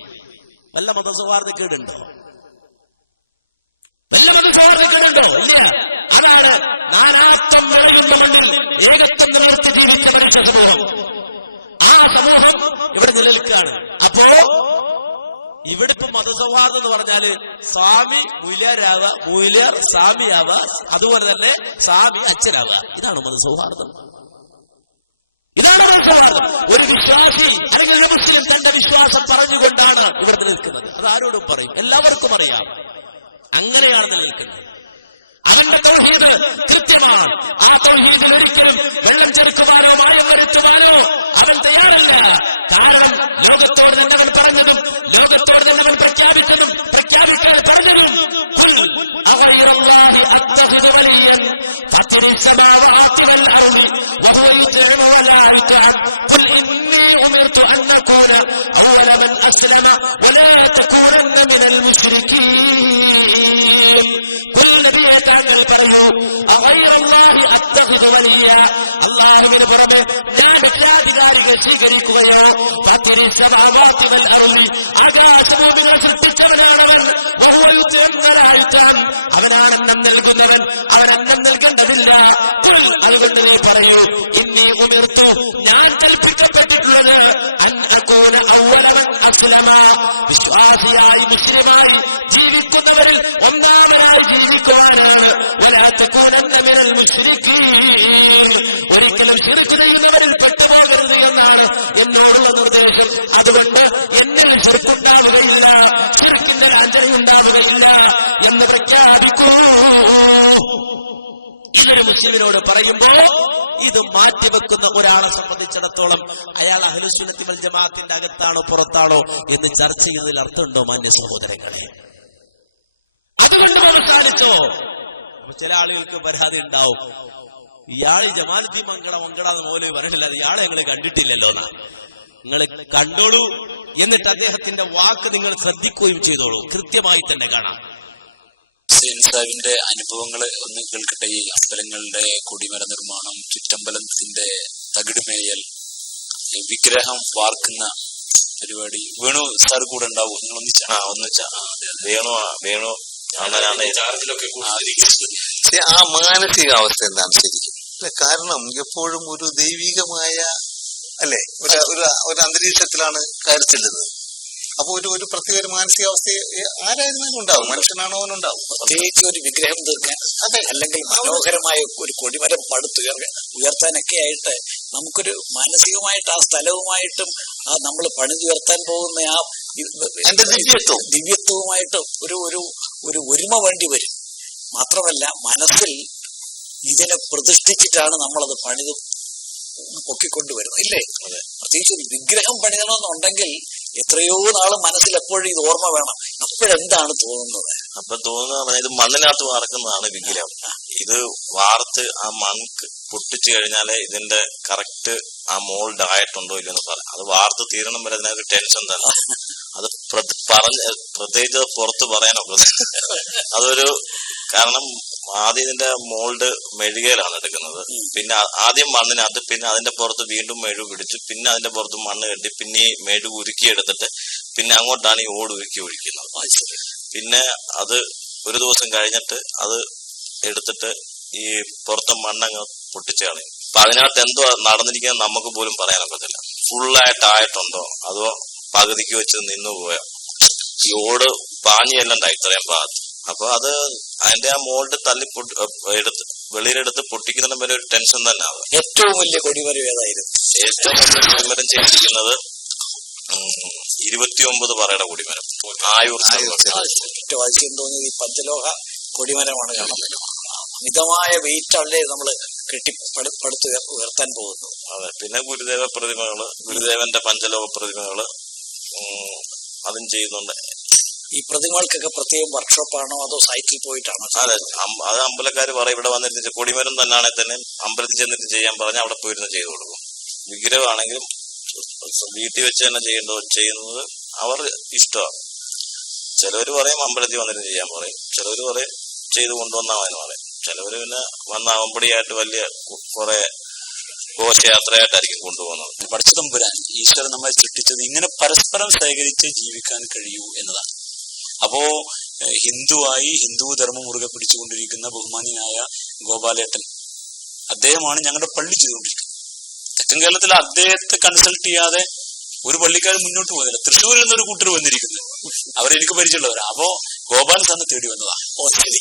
വല്ല മതസൗഹാർദ്ദക്കേടുണ്ടോ? വല്ല മതസൗഹാർദ്ദക്കേടുണ്ടോ? ഇല്ല. അതാണ് നാനാത്വം വിളയുന്ന മണ്ണിൽ ഏകത്വം നിലനിർത്തി ജീവിച്ച മനുഷ്യ സമൂഹം. ആ സമൂഹം ഇവിടെ നിലനിൽക്കുകയാണ്. അപ്പോ ഇവിടെ ഇപ്പൊ മതസൗഹാർദ്ദം എന്ന് പറഞ്ഞാല് സ്വാമി മൂല്യരാവുക, മൂല്യർ സ്വാമിയാവുക, അതുപോലെ തന്നെ സ്വാമി അച്ഛനാവുക. ഇതാണ് മതസൗഹാർദ്ദം. ഇതാണ് മതസൗഹാർദ്ദം. ഒരു വിശ്വാസി അല്ലെങ്കിൽ ഒരു മുസ്ലിം തന്റെ വിശ്വാസം പറഞ്ഞുകൊണ്ടാണ് ഇവിടെ നിൽക്കുന്നത്. അത് ആരോടും പറയും, എല്ലാവർക്കും അറിയാം. അങ്ങനെയാണ് നിലനിൽക്കുന്നത്. അവന്റെ തൗഹീദ് കൃത്യമാണ്. ആ തൗഹീദിൽ ഒരിക്കലും വെള്ളം ചേർക്കുവാനോ മായം വരുത്തുവാനോ അവൻ തയ്യാറല്ല. കാരണം ലോകത്തോട് തന്നെ അവൻ പറഞ്ഞതും ലോകത്തോട് തന്നെ അവൻ പ്രഖ്യാപിച്ചതും പ്രഖ്യാപിക്കാൻ പറഞ്ഞതും ഖുൽ അഗൈറല്ലാഹി അത്തഖിദു വലിയൻ ഫത്തിരിസ് സമാവാതി വൽ അർളി വഹുവ യുത്ഇമു വലാ യുത്അം ഖുൽ ഇന്നി ഉമിർതു അൻ അകൂന അവ്വല മൻ അസ്ലമ വലാ തകൂനന്ന മിനൽ മുശ്രികീൻ. ഖുൽ നബിയേ താങ്കൾ പറയൂ, അഗൈറല്ലാഹി അത്തഖിദു വലിയ, അല്ലാഹുവിന് പുറമെ ഞാൻ രക്ഷാധികാരികൾ സ്വീകരിക്കുകയോ? ഫാത്തിരിസ് സമാവാതി വൽ അർളി, ആകാശഭൂമികളെ സൃഷ്ടിച്ചവനാണവൻ. വഹുവ യുത്ഇമു വലാ യുത്അം, അവനാണ് അന്നം നൽകുന്നവൻ, അവൻ അന്നം നൽകേണ്ടതില്ല. ഖുൽ, അതുകൊണ്ട് നീ പറയൂ, ഇന്നി ഉമിർതു, ഞാൻ കൽപ്പിക്കപ്പെട്ടിട്ടുള്ളത് അൻ അകൂന അവ്വല മൻ അസ്ലമ, വിശ്വാസിയായി മുസ്ലിമായി ജീവിക്കുന്നവരിൽ ഒന്നാമനായി ജീവിക്കുവാനാണ്. വലാ തകൂനന്ന മിനൽ മുശ്രികീൻ, ഒരിക്കലും ശിർക്ക് ചെയ്യുന്നവരിൽ പെട്ടുപോകരുത് എന്നാണ് എന്നോടുള്ള നിർദ്ദേശം. അതുകൊണ്ട് എന്നിൽ ശിർക്കുണ്ടാവുകയില്ല, ശിർക്കിന്റെ ലാഞ്ചനയുണ്ടാവുകയില്ല എന്ന് പ്രഖ്യാപിക്കൂ. ഇതൊരു മുസ്ലിമിനോട് പറയുമ്പോ ഇത് മാറ്റിവെക്കുന്ന ഒരാളെ സംബന്ധിച്ചിടത്തോളം അയാൾ അഹ്ലുസുന്നത്തി വൽ ജമാഅത്തിന്റെ അകത്താണോ പുറത്താണോ എന്ന് ചർച്ച ചെയ്യുന്നതിൽ അർത്ഥമുണ്ടോ മാന്യ സഹോദരങ്ങളെ? അതുകൊണ്ടും അവസാനിച്ചോ? അപ്പൊ ചില ആളുകൾക്ക് പരാതി ഉണ്ടാവും, ഇയാൾ ജമാലുദ്ദീൻ മങ്കട മൗലവി പറയണില്ല, അത് ഇയാളെ ഞങ്ങൾ കണ്ടിട്ടില്ലല്ലോ എന്നാ. നിങ്ങൾ കണ്ടോളൂ, എന്നിട്ട് അദ്ദേഹത്തിന്റെ വാക്ക് നിങ്ങൾ ശ്രദ്ധിക്കുകയും ചെയ്തോളൂ. കൃത്യമായി തന്നെ കാണാം. സാഹിബിന്റെ അനുഭവങ്ങൾ ഒന്ന് കേൾക്കട്ടെ. ഈ അമ്പലങ്ങളുടെ കൊടിമര നിർമ്മാണം, ചുറ്റമ്പലത്തിന്റെ തകിടുമേയൽ, വിഗ്രഹം വാർക്കുന്ന പരിപാടി. വേണു സാർ കൂടെ ഉണ്ടാവും. നിങ്ങൾ ഒന്നിച്ചാ വേണു ആ മാനസികാവസ്ഥ എന്താണ് ശരിക്കും? കാരണം എപ്പോഴും ഒരു ദൈവികമായ അല്ലെ ഒരു അന്തരീക്ഷത്തിലാണ് കയറി ചെല്ലുന്നത്. അപ്പൊ ഒരു പ്രത്യേക ഒരു മാനസികാവസ്ഥ ആരായിരുന്നാലും ഉണ്ടാവും. മനുഷ്യനാണോ അവനുണ്ടാവും. പ്രത്യേകിച്ച് ഒരു വിഗ്രഹം തീർക്കാൻ, അതെ, അല്ലെങ്കിൽ മനോഹരമായ ഒരു കൊടിമരം ഉയർത്താനൊക്കെ ആയിട്ട് നമുക്കൊരു മാനസികമായിട്ട് ആ സ്ഥലവുമായിട്ടും ആ നമ്മൾ പണിതുയർത്താൻ പോകുന്ന ആ ദിവ്യത്വവുമായിട്ട് ഒരു ഒരുമ വേണ്ടി വരും. മാത്രമല്ല മനസ്സിൽ ഇതിനെ പ്രതിഷ്ഠിച്ചിട്ടാണ് നമ്മളത് പണിത് പൊക്കിക്കൊണ്ടുവരുന്നത്, ഇല്ലേ? പ്രത്യേകിച്ച് ഒരു വിഗ്രഹം പണിയണമെന്നുണ്ടെങ്കിൽ എത്രയോ നാള് മനസ്സിൽ എപ്പോഴും ഇത് ഓർമ്മ വേണം. അപ്പോഴെന്താണ് തോന്നുന്നത്? അപ്പൊ തോന്നുന്നത് ഇത് മണ്ണിനകത്ത് വാർക്കുന്നതാണ് വിഗ്രഹം. ഇത് വാർത്ത് ആ മണ്ണ് പൊട്ടിച്ചു കഴിഞ്ഞാല് ഇതിന്റെ കറക്റ്റ് ആ മോൾഡ് ആയിട്ടുണ്ടോ ഇല്ലെന്ന് പറയാം. അത് വാർത്ത് തീരണം വരെ അതിനൊരു ടെൻഷൻ തന്നെ. അത് പ്രത്യേകിച്ച് പുറത്ത് പറയാനൊക്കെ അതൊരു കാരണം ആദ്യം ഇതിന്റെ മോൾഡ് മെഴുകയിലാണ് എടുക്കുന്നത്. പിന്നെ ആദ്യം മണ്ണിനകത്ത്, പിന്നെ അതിന്റെ പുറത്ത് വീണ്ടും മെഴു പിടിച്ച്, പിന്നെ അതിന്റെ പുറത്ത് മണ്ണ് കെട്ടി, പിന്നെ ഈ മെഴു ഉരുക്കി എടുത്തിട്ട് പിന്നെ അങ്ങോട്ടാണ് ഈ ഓട് ഉരുക്കി ഒഴിക്കുന്നത്. പിന്നെ അത് ഒരു ദിവസം കഴിഞ്ഞിട്ട് അത് എടുത്തിട്ട് ഈ പുറത്തെ മണ്ണങ്ങ് പൊട്ടിച്ച് കളയും. അപ്പൊ അതിനകത്ത് എന്തോ നടന്നിരിക്കുന്നത് നമുക്ക് പോലും പറയാനൊക്കത്തില്ല. ഫുള്ളായിട്ടായിട്ടുണ്ടോ അതോ പകുതിക്ക് വെച്ച് നിന്നു പോയോ? ഈ ഓട് പാഞ്ഞെല്ലാം ഉണ്ടായി ഇത്രയും ഭാഗത്ത്. അപ്പൊ അത് അതിന്റെ ആ മോൾഡ് എടുത്ത് വെളിയിലെടുത്ത് പൊട്ടിക്കുന്ന വരെ ഒരു ടെൻഷൻ തന്നെ അത്. ഏറ്റവും വലിയ കൊടിമരം ഏതായിരുന്നു? ഏറ്റവും വലിയ കൊടിമരം ചെയ്തിരിക്കുന്നത് 29 പറയുടെ കൊടിമരം, ആയൂർ. ഏറ്റവും അതിശയം തോന്നിയത് ഈ പഞ്ചലോഹ കൊടിമരമാണ്. കാരണം മിതമായ വെയിറ്റ് അല്ലേ നമ്മൾ പടുത്ത് ഉയർത്താൻ പോകുന്നത്. അതെ. പിന്നെ ഗുരുദേവ പ്രതിമകള്, ഗുരുദേവന്റെ പഞ്ചലോഹ പ്രതിമകള് അതും ചെയ്യുന്നുണ്ട്. ഈ പ്രതിമകൾക്കൊക്കെ പ്രത്യേകം വർക്ക്ഷോപ്പാണോ അതോ സൈറ്റിൽ പോയിട്ടാണോ? അതെ, അത് അമ്പലക്കാര് പറയും ഇവിടെ വന്നിരുന്ന് കൊടിമരം തന്നെയാണെങ്കിൽ തന്നെ അമ്പലത്തിൽ ചെന്നിട്ട് ചെയ്യാൻ പറഞ്ഞാൽ അവിടെ പോയിരുന്ന് ചെയ്തു കൊടുക്കും. വിഗ്രഹമാണെങ്കിലും വീട്ടിൽ വെച്ച് തന്നെ ചെയ്യുന്നത് അവർ ഇഷ്ടമാണ്. ചിലവര് പറയും അമ്പലത്തിൽ വന്നിട്ട് ചെയ്യാൻ പറയും, ചിലവര് പറയും ചെയ്തു കൊണ്ടുവന്നാമെന്ന് പറയും, ചിലവര് പിന്നെ വന്ന അമ്പടിയായിട്ട് വലിയ കുറെ ഘോഷയാത്രയായിട്ടായിരിക്കും കൊണ്ടുപോകുന്നത്. പടച്ചതമ്പുരാൻ ഈശ്വരൻ നമ്മളെ സൃഷ്ടിച്ചത് ഇങ്ങനെ പരസ്പരം സഹകരിച്ച് ജീവിക്കാൻ കഴിയൂ എന്നതാണ്. അപ്പോ ഹിന്ദുവായി ഹിന്ദു ധർമ്മം മുറുകെ പിടിച്ചുകൊണ്ടിരിക്കുന്ന ബഹുമാന്യനായ ഗോപാലേട്ടൻ, അദ്ദേഹമാണ് ഞങ്ങളുടെ പള്ളി ചെയ്തുകൊണ്ടിരിക്കുന്നത്. തെക്കൻ കേരളത്തിൽ അദ്ദേഹത്തെ കൺസൾട്ട് ചെയ്യാതെ ഒരു പള്ളിക്കാർ മുന്നോട്ട് പോകുന്നില്ല. തൃശ്ശൂരിൽ നിന്നൊരു കൂട്ടർ വന്നിരിക്കുന്നത്, അവരെനിക്ക് പരിചയമുള്ളവരാ. അപ്പോ ഗോപാൽ സാറിനെ തേടി വന്നതാ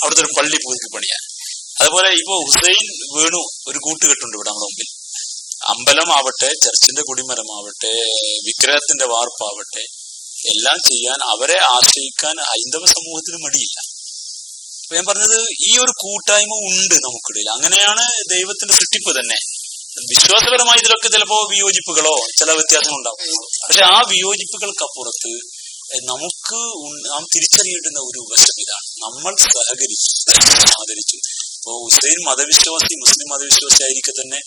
അവിടുത്തെ ഒരു പള്ളി പുതുക്കി പണിയാൻ. അതുപോലെ ഇപ്പോ ഹുസൈൻ വേണു ഒരു കൂട്ടുകെട്ടുണ്ട് ഇവിടെ നമ്മുടെ മുമ്പിൽ. അമ്പലമാവട്ടെ, ചർച്ചിന്റെ കൊടിമരമാവട്ടെ, വിഗ്രഹത്തിന്റെ വാർപ്പാവട്ടെ, എല്ലാം ചെയ്യാൻ അവരെ ആശ്രയിക്കാൻ ഹൈന്ദവ സമൂഹത്തിന് മടിയില്ല. ഞാൻ പറഞ്ഞത് ഈ ഒരു കൂട്ടായ്മ ഉണ്ട് നമുക്കിടയിൽ. അങ്ങനെയാണ് ദൈവത്തിന്റെ സൃഷ്ടിപ്പ് തന്നെ. വിശ്വാസപരമായി ഇതിലൊക്കെ ചിലപ്പോ വിയോജിപ്പുകളോ ചില വ്യത്യാസങ്ങളുണ്ടാവും. പക്ഷെ ആ വിയോജിപ്പുകൾക്കപ്പുറത്ത് നമുക്ക് നാം തിരിച്ചറിയേണ്ടുന്ന ഒരു വശം ഇതാണ്: നമ്മൾ സഹകരിച്ചു, ആദരിച്ചു. ഇപ്പോ ഹുസൈൻ മതവിശ്വാസി, മുസ്ലിം മതവിശ്വാസി ആയിരിക്കെ തന്നെ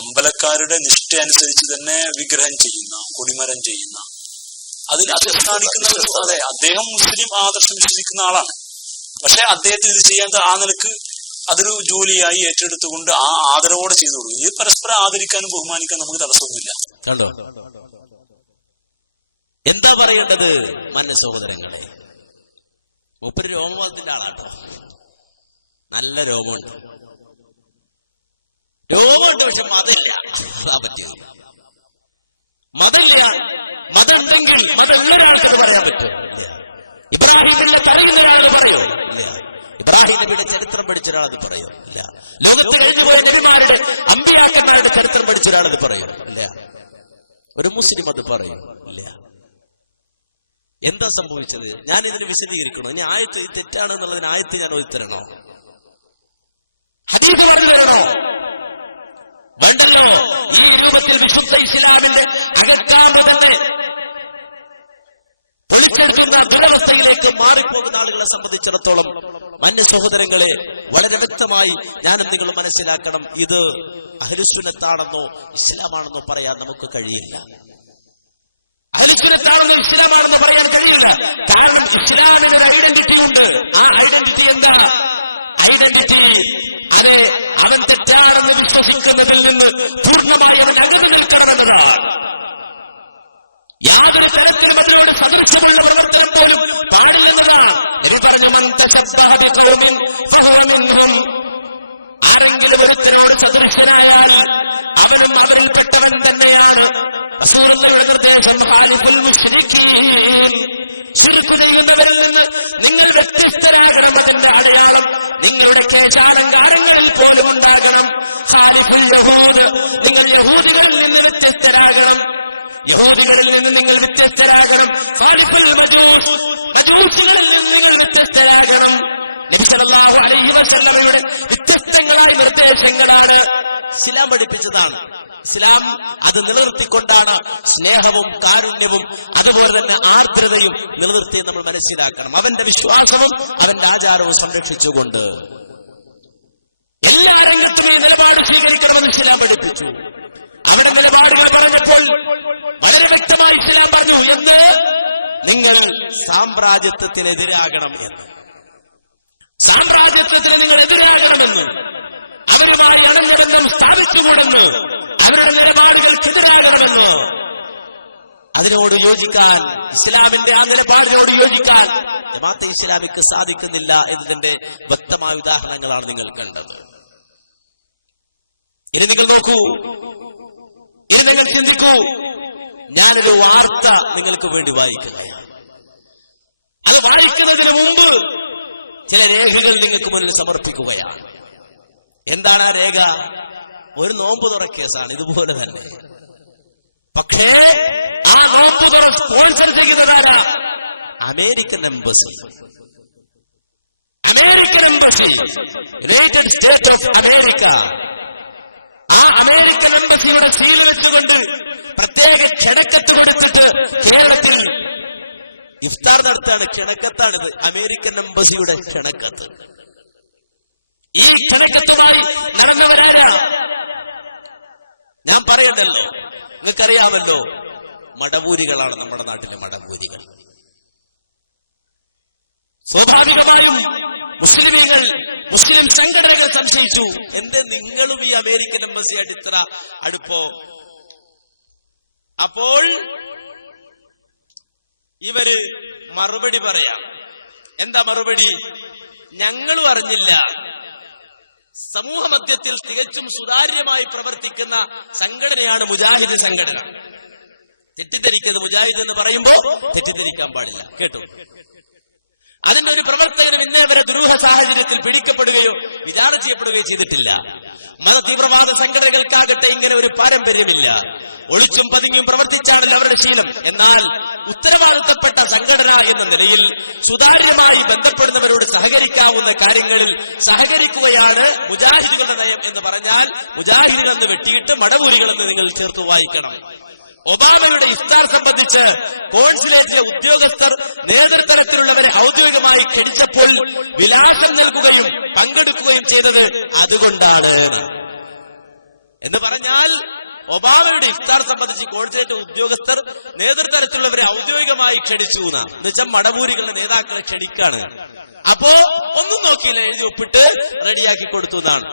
അമ്പലക്കാരുടെ നിഷ്ഠ അനുസരിച്ച് തന്നെ വിഗ്രഹം ചെയ്യുന്ന, കൊടിമരം ചെയ്യുന്ന, അതിൽ അധിഷ്ഠാനിക്കുന്ന, അതെ, അദ്ദേഹം മുസ്ലിം ആദർശം വിശ്വസിക്കുന്ന ആളാണ്. പക്ഷെ അദ്ദേഹത്തിന് ഇത് ചെയ്യാൻ ആ നിലക്ക് അതൊരു ജോലിയായി ഏറ്റെടുത്തുകൊണ്ട് ആ ആദരവോടെ ചെയ്തു കൊടുക്കും. ഇത് പരസ്പരം ആദരിക്കാനും ബഹുമാനിക്കാനും നമുക്ക് തടസ്സമൊന്നുമില്ല. കണ്ടോ എന്താ പറയേണ്ടത്? മാന്യ സഹോദരങ്ങളെ, മൂപ്പര് രോമവാദത്തിന്റെ ആളാട്ടോ. നല്ല രോമമുണ്ട്, പക്ഷെ മതമില്ല. അതാ പറ്റിയത്. മതമില്ല. മതം ഉണ്ടെങ്കിൽ മതമുള്ള ഒരാൾക്ക് അത് പറയാൻ പറ്റും. ഇല്ല. ഇബ്രാഹിമിനെ അറിയുന്ന ഒരാളത് പറയോ? ഇല്ല. ഇബ്രാഹിം നബിയുടെ ചരിത്രം പഠിച്ച ഒരാളത് പറയോ? ഇല്ല. ലോകത്ത് കഴിഞ്ഞുപോയ നബിമാരുടെ, അമ്പിയാക്കന്മാരുടെ ചരിത്രം പഠിച്ച ഒരാളത് പറയോ? ഇല്ല. ഒരു മുസ്ലിം അത് പറയും? ഇല്ല. എന്താ സംഭവിച്ചത്? ഞാൻ ഇതിന് വിശദീകരിക്കണോ? ഇനി ആയത്ത് ഇത് തെറ്റാണെന്നുള്ളതിന് ആയത്ത് ഞാൻ ഓതിത്തരണോ? ഹദീസ് പറഞ്ഞു തരണോ? വേണ്ടല്ലോ. ഈ രൂപത്തിൽ വിശുദ്ധ ഇസ്ലാമിന്റെ അകക്കാമ്പ് തന്നെ പൊളിച്ചെടുക്കുന്ന ദുരവസ്ഥയിലേക്ക് മാറിപ്പോകുന്ന ആളുകളെ സംബന്ധിച്ചിടത്തോളം മാന്യ സഹോദരങ്ങളെ, വളരെ വ്യക്തമായി ഞാനും നിങ്ങൾ മനസ്സിലാക്കണം, ഇത് അഹ്ലുസുന്നത്താണെന്നോ ഇസ്ലാമാണെന്നോ പറയാൻ നമുക്ക് കഴിയില്ല. അഹ്ലുസുന്നത്താണെന്നോ ഇസ്ലാമാണെന്നോ പറയാൻ കഴിയില്ല. കാരണം ഇസ്ലാമിന് ഒരു ഐഡന്റിറ്റി ഉണ്ട്. ആ ഐഡന്റിറ്റി എന്താ? ഐഡന്റിറ്റി അതെ, അവൻ തെറ്റാണെന്ന് വിശ്വസിക്കുന്നതിൽ നിന്ന് പൂർണ്ണമായി അവൻ അകന്നു നിൽക്കണമെന്നതാണ്. യാതൊരു തരത്തിലും അതിനോട് സദൃശ്യമുള്ള പ്രവർത്തനം പോലും പാടില്ലെന്നതാണ്. നബി പറഞ്ഞു, മൻ തശബ്ബഹ ബിഖൗമിൻ ഫഹുവ മിൻഹും. ആരെങ്കിലും ഒരുത്തനോട് സദൃശ്യനായാൽ അവനും അവരിൽപ്പെട്ടവൻ തന്നെയാണ്. റസൂലുള്ളാഹിയുടെ നിർദ്ദേശം, ഖാലിഫുൽ മുശ്രിക്കീൻ. ശിർക്ക് ചെയ്യുന്നവരിൽ നിന്ന് നിങ്ങൾ വ്യത്യസ്തരാകണം. അതിന്റെ അടയാളം നിങ്ങളുടെ കേശാലങ്കാരങ്ങളിൽ പോലും ഉണ്ടാകണം. ഖാലിഫുൽ യഹൂദ്, നിങ്ങൾ യഹൂദികളിൽ നിന്ന് വ്യത്യസ്തരാകണം. യഹൂദികളിൽ നിന്ന് നിങ്ങൾ വ്യത്യസ്തരാകണം. ഖാലിഫുൽ മജൂസ്, മജൂസികളിൽ നിന്ന് നിങ്ങൾ വ്യത്യസ്തരാകണം. നബി സല്ലല്ലാഹു അലൈഹി വസല്ലമയുടെ വ്യത്യസ്തങ്ങളായ നിർദ്ദേശങ്ങളാണ് ഇസ്ലാം പഠിപ്പിച്ചതാണ്. ഇസ്ലാം അത് നിലനിർത്തിക്കൊണ്ടാണ് സ്നേഹവും കാരുണ്യവും അതുപോലെ തന്നെ ആർദ്രതയും നിലനിർത്തി നമ്മൾ മനസ്സിലാക്കണം. അവന്റെ വിശ്വാസവും അവന്റെ ആചാരവും സംരക്ഷിച്ചുകൊണ്ട് എല്ലാ രംഗത്തും ഈ നിലപാട് സ്വീകരിക്കണമെന്ന് ഇസ്ലാം പഠിപ്പിച്ചു. അവിടെ നിലപാടുകൾ പറഞ്ഞപ്പോൾ വളരെ വ്യക്തമായി ഇസ്ലാം പറഞ്ഞു, എന്ത്? നിങ്ങൾ സാമ്രാജ്യത്വത്തിനെതിരാകണം എന്ന്. സാമ്രാജ്യത്വത്തിന് നിങ്ങൾ എതിരാകണമെന്ന്, അവരുമായി അണഞ്ഞ ബന്ധം സ്ഥാപിച്ചുകൂടെന്ന്, അവരുടെ നിലപാടുകൾക്കെതിരാകണമെന്ന്, അതിനോട് യോജിക്കാൻ, ഇസ്ലാമിന്റെ ആ നിലപാടിനോട് യോജിക്കാൻ ജമാഅത്തെ ഇസ്ലാമിക്ക് സാധിക്കുന്നില്ല എന്നതിന്റെ വ്യക്തമായ ഉദാഹരണങ്ങളാണ് നിങ്ങൾ കണ്ടത്. ഇനി നിങ്ങൾ നോക്കൂ, ഇനി നിങ്ങൾ ചിന്തിക്കൂ. ഞാനൊരു വാർത്ത നിങ്ങൾക്ക് വേണ്ടി വായിക്കുകയാണ്. അത് വായിക്കുന്നതിന് മുമ്പ് ചില രേഖകൾ നിങ്ങൾക്ക് മുന്നിൽ സമർപ്പിക്കുകയാണ്. എന്താണ് ആ രേഖ? ഒരു നോമ്പ് തുറ കേസാണ്, ഇതുപോലെ തന്നെ. പക്ഷേ ആ നോമ്പ് തുറ സ്പോൺസർ ചെയ്യുന്നതാരാ? American embassy. American embassy, united state of America. ആ അമേരിക്കൻ എംബസിയുടെ സീല് വെച്ചുകൊണ്ട് പ്രത്യേക ക്ഷണക്കത്ത് കൊടുത്തിട്ട് കേരളത്തിൽ ഇഫ്താർ നടത്താണ്. ക്ഷണക്കത്താണിത്, അമേരിക്കൻ എംബസിയുടെ ക്ഷണക്കത്ത്. ഈ ക്ഷണക്കത്തുമായി നടന്നവരാരാ? ഞാൻ പറയണ്ടല്ലോ, നിങ്ങൾക്കറിയാമല്ലോ, മടവൂരികളാണ് നമ്മുടെ നാട്ടിലെ മടവൂരികൾ. സ്വാഭാവികമായും മുസ്ലിമീങ്ങൾ, മുസ്ലിം സംഘടനകൾ സംശയിച്ചു, എന്തേ നിങ്ങളും ഈ അമേരിക്കൻ എംബസിയായിട്ട് ഇത്ര അടുപ്പോ? അപ്പോൾ ഇവര് മറുപടി പറയാം. എന്താ മറുപടി? ഞങ്ങളും അറിഞ്ഞില്ല, സമൂഹ മധ്യത്തിൽ തികച്ചും സുതാര്യമായി പ്രവർത്തിക്കുന്ന സംഘടനയാണ് മുജാഹിദ് സംഘടന. തെറ്റിദ്ധരിക്കരുത്, മുജാഹിദ് എന്ന് പറയുമ്പോ തെറ്റിദ്ധരിക്കാൻ പാടില്ല, കേട്ടോ. അതിന്റെ ഒരു പ്രവർത്തകനും ഇന്നേ വരെ ദുരൂഹ സാഹചര്യത്തിൽ പിടിക്കപ്പെടുകയോ വിചാരണ ചെയ്യപ്പെടുകയോ ചെയ്തിട്ടില്ല. മത തീവ്രവാദ സംഘടനകൾക്കാകട്ടെ ഇങ്ങനെ ഒരു പാരമ്പര്യമില്ല. ഒളിച്ചും പതുങ്ങിയും പ്രവർത്തിച്ചാണല്ലോ അവരുടെ ശീലം. എന്നാൽ ഉത്തരവാദിത്തപ്പെട്ട സംഘടന എന്ന നിലയിൽ സുതാര്യമായി ബന്ധപ്പെടുന്നവരോട് സഹകരിക്കാവുന്ന കാര്യങ്ങളിൽ സഹകരിക്കുകയാണ് മുജാഹിദുകളുടെ നയം എന്ന് പറഞ്ഞാൽ മുജാഹിദുകളെന്ന് വെട്ടിയിട്ട് മടവൂരികളെന്ന് നിങ്ങൾ ചേർത്ത് വായിക്കണം. ഒബാമയുടെ ഇഫ്താർ സംബന്ധിച്ച് കോൺസുലേറ്റിലെ ഉദ്യോഗസ്ഥർ നേതൃതലത്തിലുള്ളവരെ ഔദ്യോഗികമായി ക്ഷണിച്ചപ്പോൾ വിലാസം നൽകുകയും പങ്കെടുക്കുകയും ചെയ്തത് അതുകൊണ്ടാണ് എന്ന് പറഞ്ഞാൽ, ഒബാമയുടെ ഇഫ്താർ സംബന്ധിച്ച് കോൺസുലേറ്റ് ഉദ്യോഗസ്ഥർ നേതൃതലത്തിലുള്ളവരെ ഔദ്യോഗികമായി ക്ഷണിച്ചു എന്നുവെച്ചാൽ മടവൂരികളുടെ നേതാക്കളെ ക്ഷണിക്കാണ്. അപ്പോ ഒന്നും നോക്കിയില്ല, എഴുതി ഒപ്പിട്ട് റെഡിയാക്കി കൊടുത്തു എന്നാണ്.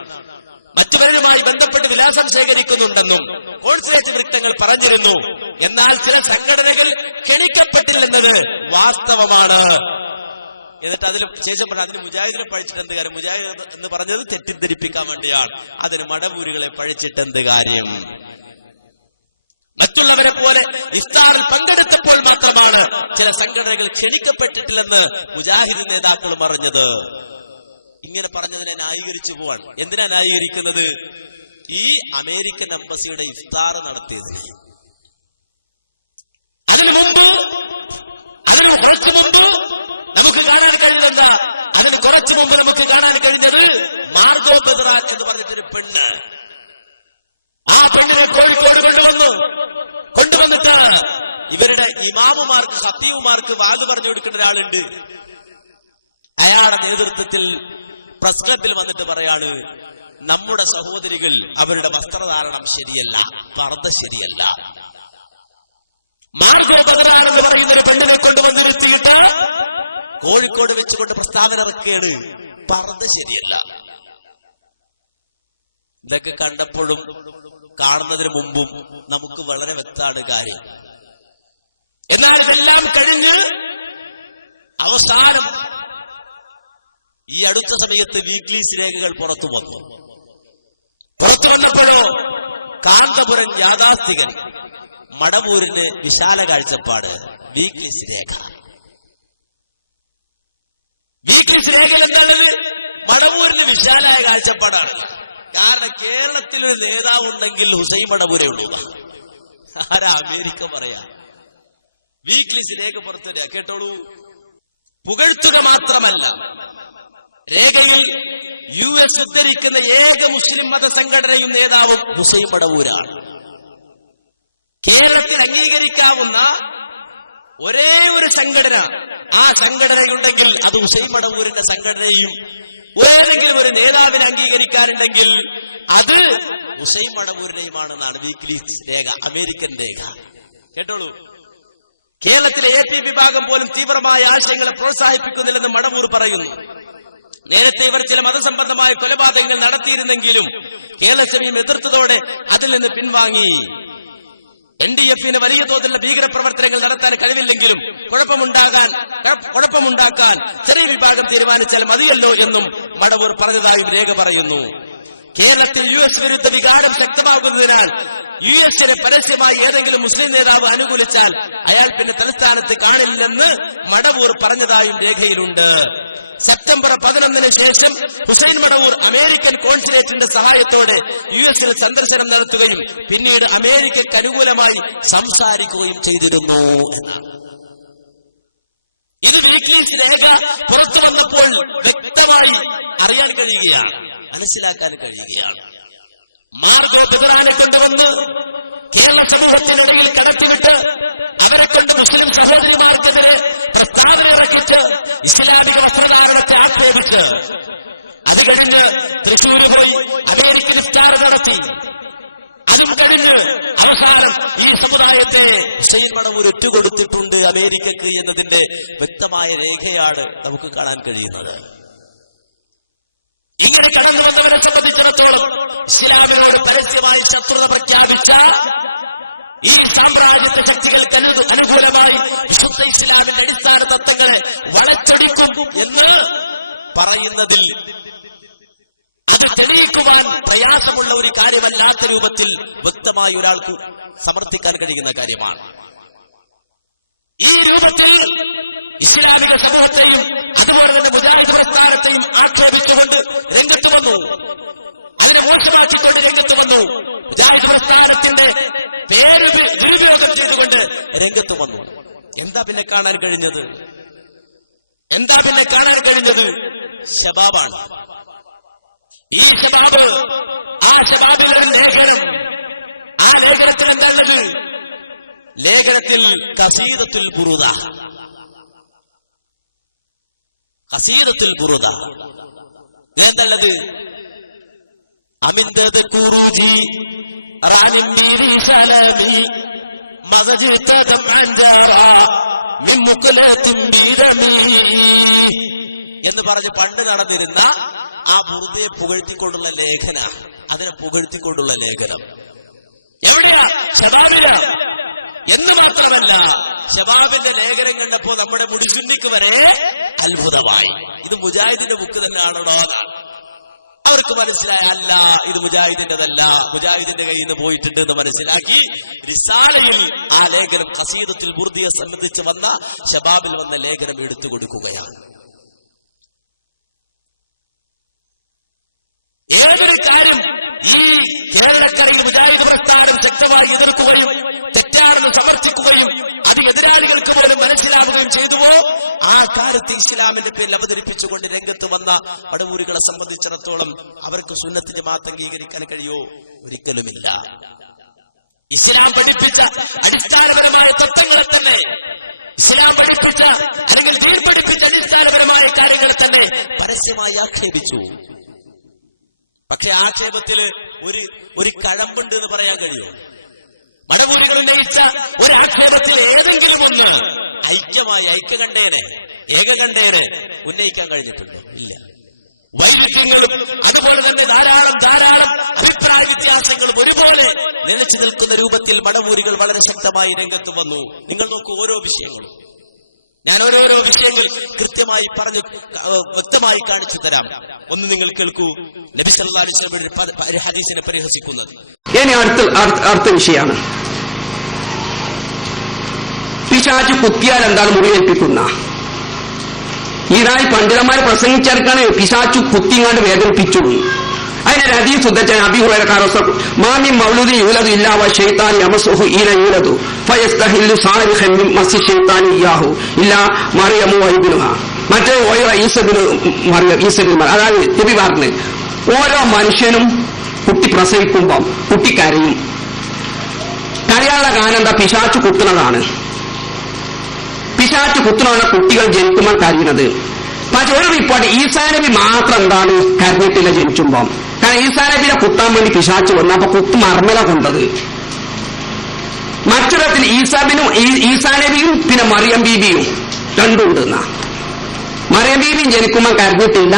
മറ്റു പലരുമായി ബന്ധപ്പെട്ട് വിലാസം ശേഖരിക്കുന്നുണ്ടെന്നും കോൺസുലേറ്റ് വൃത്തങ്ങൾ പറഞ്ഞിരുന്നു. എന്നാൽ ചില സംഘടനകൾ ക്ഷണിക്കപ്പെട്ടില്ലെന്നത് വാസ്തവമാണ്. എന്നിട്ട് അതിന് ശേഷം പറഞ്ഞ അതിന് മുജാഹിദിനെ പഴിച്ചിട്ട് എന്ത് കാര്യം? മുജാഹിദ് എന്ന് പറഞ്ഞത് തെറ്റിദ്ധരിപ്പിക്കാൻ വേണ്ടിയാണ്. അതിന് മടവൂരികളെ പഴിച്ചിട്ട് എന്ത് കാര്യം? മറ്റുള്ളവരെ പോലെ ഇഫ്താറിൽ പങ്കെടുത്തപ്പോൾ മാത്രമാണ് ചില സംഘടനകൾ ക്ഷണിക്കപ്പെട്ടിട്ടില്ലെന്ന് മുജാഹിദ് നേതാക്കൾ പറഞ്ഞത്. ഇങ്ങനെ പറഞ്ഞതിനെ ന്യായീകരിച്ചു പോവാണ്. എന്തിനാ ന്യായീകരിക്കുന്നത്? ഈ അമേരിക്കൻ എംബസിയുടെ ഇഫ്താർ നടത്തിയതിന്. അതിനു കുറച്ചു മുമ്പ് നമുക്ക് കാണാൻ കഴിഞ്ഞത് എന്താ? അതിന് കുറച്ചു മുമ്പ് നമുക്ക് കാണാൻ കഴിഞ്ഞത് മാർഗോ ബദ്രാൻ എന്ന് പറഞ്ഞിട്ടൊരു പെണ്ണ്. ആ പെണ്ണിനെ കോഴിക്കോട് കൊണ്ടുവന്നിട്ട് ഇവരുടെ ഇമാമുമാർക്ക്, ഖത്തീബുമാർക്ക് വാദ് പറഞ്ഞു കൊടുക്കേണ്ട ഒരാളുണ്ട്. അയാളുടെ നേതൃത്വത്തിൽ പ്രസ് ക്ലബിൽ വന്നിട്ട് പറയാണ്, നമ്മുടെ സഹോദരികൾ അവരുടെ വസ്ത്രധാരണം ശരിയല്ല, പർദ്ദ ശരിയല്ല. മാർഗോ ബദ്രാൻ എന്ന് പറയുന്ന ഒരു പെണ്ണിനെ കൊണ്ടുവന്നിരുത്തിയിട്ട് കോഴിക്കോട് വെച്ചുകൊണ്ട് പ്രസ്താവന ഇറക്കുകയാണ്, പർദ്ദ ശരിയല്ല. ഇതൊക്കെ കണ്ടപ്പോഴും കാണുന്നതിന് മുമ്പും നമുക്ക് വളരെ വ്യക്തമാണ് കാര്യം. എന്നാൽ ഇതെല്ലാം കഴിഞ്ഞ് അവസാനം ഈ അടുത്ത സമയത്ത് വീക്ക്ലീസ് രേഖകൾ പുറത്തു വന്നപ്പോഴോ കാന്തപുരൻ യാഥാസ്ഥികൻ മടവൂരിന് വിശാല കാഴ്ചപ്പാട്. വീക്ക്ലീസ് രേഖയിൽ എന്താണത്? മടവൂരിന് വിശാലായ കാഴ്ചപ്പാടാണ്. കാരണം കേരളത്തിൽ ഒരു നേതാവ് ഉണ്ടെങ്കിൽ ഹുസൈൻ മടവൂരേ ഉള്ളൂ. ആരാ? അമേരിക്ക പറയാ. വീക്ക്ലീസ് രേഖ പുറത്തുവരിക, കേട്ടോളൂ. പുകഴ്ത്തുക മാത്രമല്ല, രേഖയിൽ US ഉദ്ധരിക്കുന്ന ഏക മുസ്ലിം മത സംഘടനയും നേതാവും ഹുസൈൻ മടവൂരാണ്. കേരളത്തിൽ അംഗീകരിക്കാവുന്ന ഒരേ ഒരു സംഘടന, ആ സംഘടനയുണ്ടെങ്കിൽ അത് ഹുസൈൻ മടവൂരിന്റെ സംഘടനയും ഏതെങ്കിലും ഒരു നേതാവിനെ അംഗീകരിക്കാനുണ്ടെങ്കിൽ അത് ഹുസൈൻ മടവൂരിനെയുമാണെന്നാണ് വീക്ക്ലീസ് രേഖ, അമേരിക്കൻ രേഖ. കേട്ടോളൂ. കേരളത്തിലെ AP വിഭാഗം പോലും തീവ്രമായ ആശയങ്ങളെ പ്രോത്സാഹിപ്പിക്കുന്നില്ലെന്ന് മടവൂർ പറയുന്നു. നേരത്തെ ഇവർ ചില മതസംബന്ധമായ കൊലപാതകങ്ങൾ നടത്തിയിരുന്നെങ്കിലും കേരള സമയം എതിർത്തതോടെ അതിൽ നിന്ന് പിൻവാങ്ങി. NDF-ന് വലിയ തോതിലുള്ള ഭീകരപ്രവർത്തനങ്ങൾ നടത്താൻ കഴിവില്ലെങ്കിലും കുഴപ്പമുണ്ടാക്കാൻ ചെറിയ വിഭാഗം തീരുമാനിച്ചാൽ മതിയല്ലോ എന്നും മടവൂർ പറഞ്ഞതായും രേഖ പറയുന്നു. കേരളത്തിൽ US വിരുദ്ധ വികാരം ശക്തമാകുന്നതിനാൽ US-നെ പരസ്യമായി ഏതെങ്കിലും മുസ്ലിം നേതാവ് അനുകൂലിച്ചാൽ അയാൾ പിന്നെ തലസ്ഥാനത്ത് കാണില്ലെന്ന് മടവൂർ പറഞ്ഞതായും രേഖയിലുണ്ട്. സെപ്റ്റംബർ 11 ശേഷം ഹുസൈൻ മടവൂർ അമേരിക്കൻ കോൺസുലേറ്റിന്റെ സഹായത്തോടെ US സന്ദർശനം നടത്തുകയും പിന്നീട് അമേരിക്കയ്ക്ക് അനുകൂലമായി സംസാരിക്കുകയും ചെയ്തിരുന്നു എന്നാണ്. ഇത് വീക്ക്ലീസ് രേഖ പുറത്തു വന്നപ്പോൾ വ്യക്തമായി അറിയാൻ കഴിയുകയാണ്, മനസ്സിലാക്കാൻ കഴിയുകയാണ്. മാർഗോ ബിദറാനെ കൊണ്ടുവന്ന് കേരള സമൂഹത്തിനിടയിൽ കടത്തിവിട്ട് അവരെ കൊണ്ട് മുസ്ലിം സഹോദരിമാർക്കെതിരെ പ്രസ്താവന ഇറക്കിച്ച് ഇസ്ലാമിക വസ്ത്രധാരണത്തെ ആക്ഷേപിച്ച് അത് കഴിഞ്ഞ് തൃശ്ശൂര് പോയി അമേരിക്കൻ ഇഫ്താർ നടത്തി. അതും കഴിഞ്ഞ് അവസാനം ഈ സമുദായത്തെ ഹുസൈൻ മടവൂർ ഒറ്റുകൊടുത്തിട്ടുണ്ട് അമേരിക്കക്ക് എന്നതിന്റെ വ്യക്തമായ രേഖയാണ് നമുക്ക് കാണാൻ കഴിയുന്നത്. ഇങ്ങനെ കടന്നു വന്നവരെ സംബന്ധിച്ചിടത്തോളം ഇസ്ലാമിനോട് പരസ്യമായി ശത്രുത പ്രഖ്യാപിച്ച ഈ സാമ്രാജ്യത്വ ശക്തികൾക്ക് അനുകൂലമായി വിശുദ്ധ ഇസ്ലാമിന്റെ അടിസ്ഥാന തത്വങ്ങളെ വളച്ചൊടിക്കും എന്ന് പറയുന്നതിൽ അത് തെളിയിക്കുവാൻ പ്രയാസമുള്ള ഒരു കാര്യമല്ലാത്ത രൂപത്തിൽ വ്യക്തമായി ഒരാൾക്ക് സമർത്ഥിക്കാൻ കഴിയുന്ന കാര്യമാണ്. ഈ രൂപത്തിൽ ഇസ്ലാമിക സമൂഹത്തെയും അതുപോലെ തന്നെ മുജാഹിദ് പ്രസ്ഥാനത്തെയും ആക്ഷേപിച്ചുകൊണ്ട് രംഗത്ത് വന്നു, അതിനെ മോശമാക്കിക്കൊണ്ട് രംഗത്ത് വന്നു, മുജാഹിദ് പ്രസ്ഥാനത്തിന്റെ പേര് ദുരുപയോഗം ചെയ്തുകൊണ്ട് രംഗത്ത് വന്നു. എന്താ പിന്നെ കാണാൻ കഴിഞ്ഞത്? ശബാബാണ്. ഈ ശബാബ്, ആ ശബാബിൽ ഒരു ലേഖനം, ആ ലേഖനത്തിൽ എന്താ ഉള്ളത്? ലേഖനത്തിൽ ഖസീദത്തുൽ ബുറുദ ഇതെന്തള്ളത്? അമിന്ദത് കുറുജി റാനിംബിരി സലമി മസജിതദം അൻജറ മിൻ മുഖലത്തിൻ ബിദമി എന്ന് പറഞ്ഞ് പണ്ട് നടന്നിരുന്ന ആ ബുറുദയെ പുകഴ്ത്തിക്കൊണ്ടുള്ള ലേഖന, അതിനെ പുകഴ്ത്തിക്കൊണ്ടുള്ള ലേഖനം എവിടെയാ? ശബാബില്. എന്ന് മാത്രമല്ല, ശബാബിന്റെ ലേഖനം കണ്ടപ്പോ നമ്മുടെ മുടിസുന്നിക്ക് വരെ അത്ഭുതമായി. ഇത് മുജാഹിദിന്റെ ബുക്ക് തന്നെയാണോ എന്നാണ് അവർക്ക് മനസ്സിലായ. അല്ല, ഇത് മുജാഹിദിന്റെതല്ല, മുജാഹിദിന്റെ കയ്യിൽ നിന്ന് പോയിട്ടുണ്ട് എന്ന് മനസ്സിലാക്കി റിസാലയിൽ ആ ലേഖനം ഖസീദത്തുൽ ബുർദിയെ സംബന്ധിച്ച് വന്ന ശബാബിൽ വന്ന ലേഖനം എടുത്തു കൊടുക്കുകയാണ്. ഏതൊരു കാര്യം ഈ കേരളക്കരയിൽ മുജാഹിദ് പ്രസ്ഥാനം ശക്തമായി എതിർക്കുകയും തെറ്റാണെന്ന് സമർത്ഥിക്കുകയും അത് എതിരാളികൾക്ക് പോലും മനസ്സിലാവുകയും ചെയ്തുവോ, ആ കാര്യത്തെ ഇസ്ലാമിന്റെ പേരിൽ അവതരിപ്പിച്ചുകൊണ്ട് രംഗത്ത് വന്ന മടവൂരികളെ സംബന്ധിച്ചിടത്തോളം അവർക്ക് സുന്നത്ത് ജമാഅത്ത് അംഗീകരിക്കാൻ കഴിയോ? ഒരിക്കലുമില്ല. ഇസ്ലാം പഠിപ്പിച്ച അടിസ്ഥാനപരമായ തത്വങ്ങളെ തന്നെ, ഇസ്ലാം പഠിപ്പിച്ച അല്ലെങ്കിൽ ദീൻ പഠിപ്പിച്ച അടിസ്ഥാനപരമായ കാര്യങ്ങളെ തന്നെ പരസ്യമായി ആക്ഷേപിച്ചു. പക്ഷെ ആക്ഷേപത്തില് ഒരു കഴമ്പുണ്ട് എന്ന് പറയാൻ കഴിയുമോ? മടവൂരികൾ ഉന്നയിച്ച ഒരു ആക്ഷേപത്തിൽ ഏതെങ്കിലും ഒന്ന് ഐക്യകണ്ഠേനെ ഏകകണ്ഠേനെ ഉന്നയിക്കാൻ കഴിഞ്ഞിട്ടുണ്ടോ? ഇല്ല. വൈരുദ്ധ്യങ്ങളും അതുപോലെ തന്നെ ധാരാളം അഭിപ്രായ വ്യത്യാസങ്ങളും ഒരുപോലെ നിലച്ചു നിൽക്കുന്ന രൂപത്തിൽ മടവൂരികൾ വളരെ ശക്തമായി രംഗത്ത് വന്നു. നിങ്ങൾ നോക്കൂ, ഓരോ വിഷയങ്ങളും ഞാൻ ഓരോരോ വിഷയങ്ങൾ കൃത്യമായി പറഞ്ഞു വ്യക്തമായി കാണിച്ചു തരാം. ഒന്ന് നിങ്ങൾ കേൾക്കൂ. നബി സല്ലല്ലാഹു അലൈഹി വസല്ലം ഒരു ഹദീസിനെ പരിഹസിക്കുന്നത്. ഇനി അടുത്ത വിഷയമാണ് പിശാച് കുത്തിയാൽ എന്താണ് മുറിവേൽപ്പിക്കുന്ന. ഇതായി പണ്ഡിതന്മാർ പ്രസംഗിച്ചെടുക്കാണ് പിശാചു കുത്തിങ്ങാണ്ട് വേദനിപ്പിച്ചു. അതിനൊരു ഹദീസ് ഉദ്ധരിച്ച അബീ ഹുറൈറ മാമി മൗലൂദി യൂലദു ഇല്ലാ വശൈത്താൻ യമസുഹു ഈന യൂലദു ഫയസ്തഹില്ലു സാരിഖൻ മിൻ മസ്സി ശൈത്താൻ ഇയാഹു ഇല്ലാ മറിയമു വഇബ്നുഹ. മറ്റേ ഈസബിൻ അതായത് നബി പറഞ്ഞു, ഓരോ മനുഷ്യനും കുട്ടി പ്രസവിക്കുമ്പം കുട്ടി കരയും. കരയാനുള്ള കാരണം എന്താ? പിശാചു കുത്തുന്നതാണ്. പിശാചു കുത്തുന്നതാണ് കുട്ടികൾ ജനിക്കുമ്പോൾ കരയുന്നത്. പക്ഷെ ഒരു റിപ്പോർട്ട് ഈസാ നബി മാത്രം എന്താണ് കരഞ്ഞിട്ടില്ല ജനിക്കുമ്പം. കാരണം ഈസാ നബിയെ കുത്താൻ വേണ്ടി പിശാച് വന്നു. അപ്പൊ കുത്ത് മർമ്മല കൊണ്ടത്. മറ്റൊരത്തിൽ ഈസാ നബിയും പിന്നെ മറിയം ബീബിയും രണ്ടുണ്ട്. മറിയം ബീബിയും ജനിക്കുമ്പോൾ കരഞ്ഞിട്ടില്ല,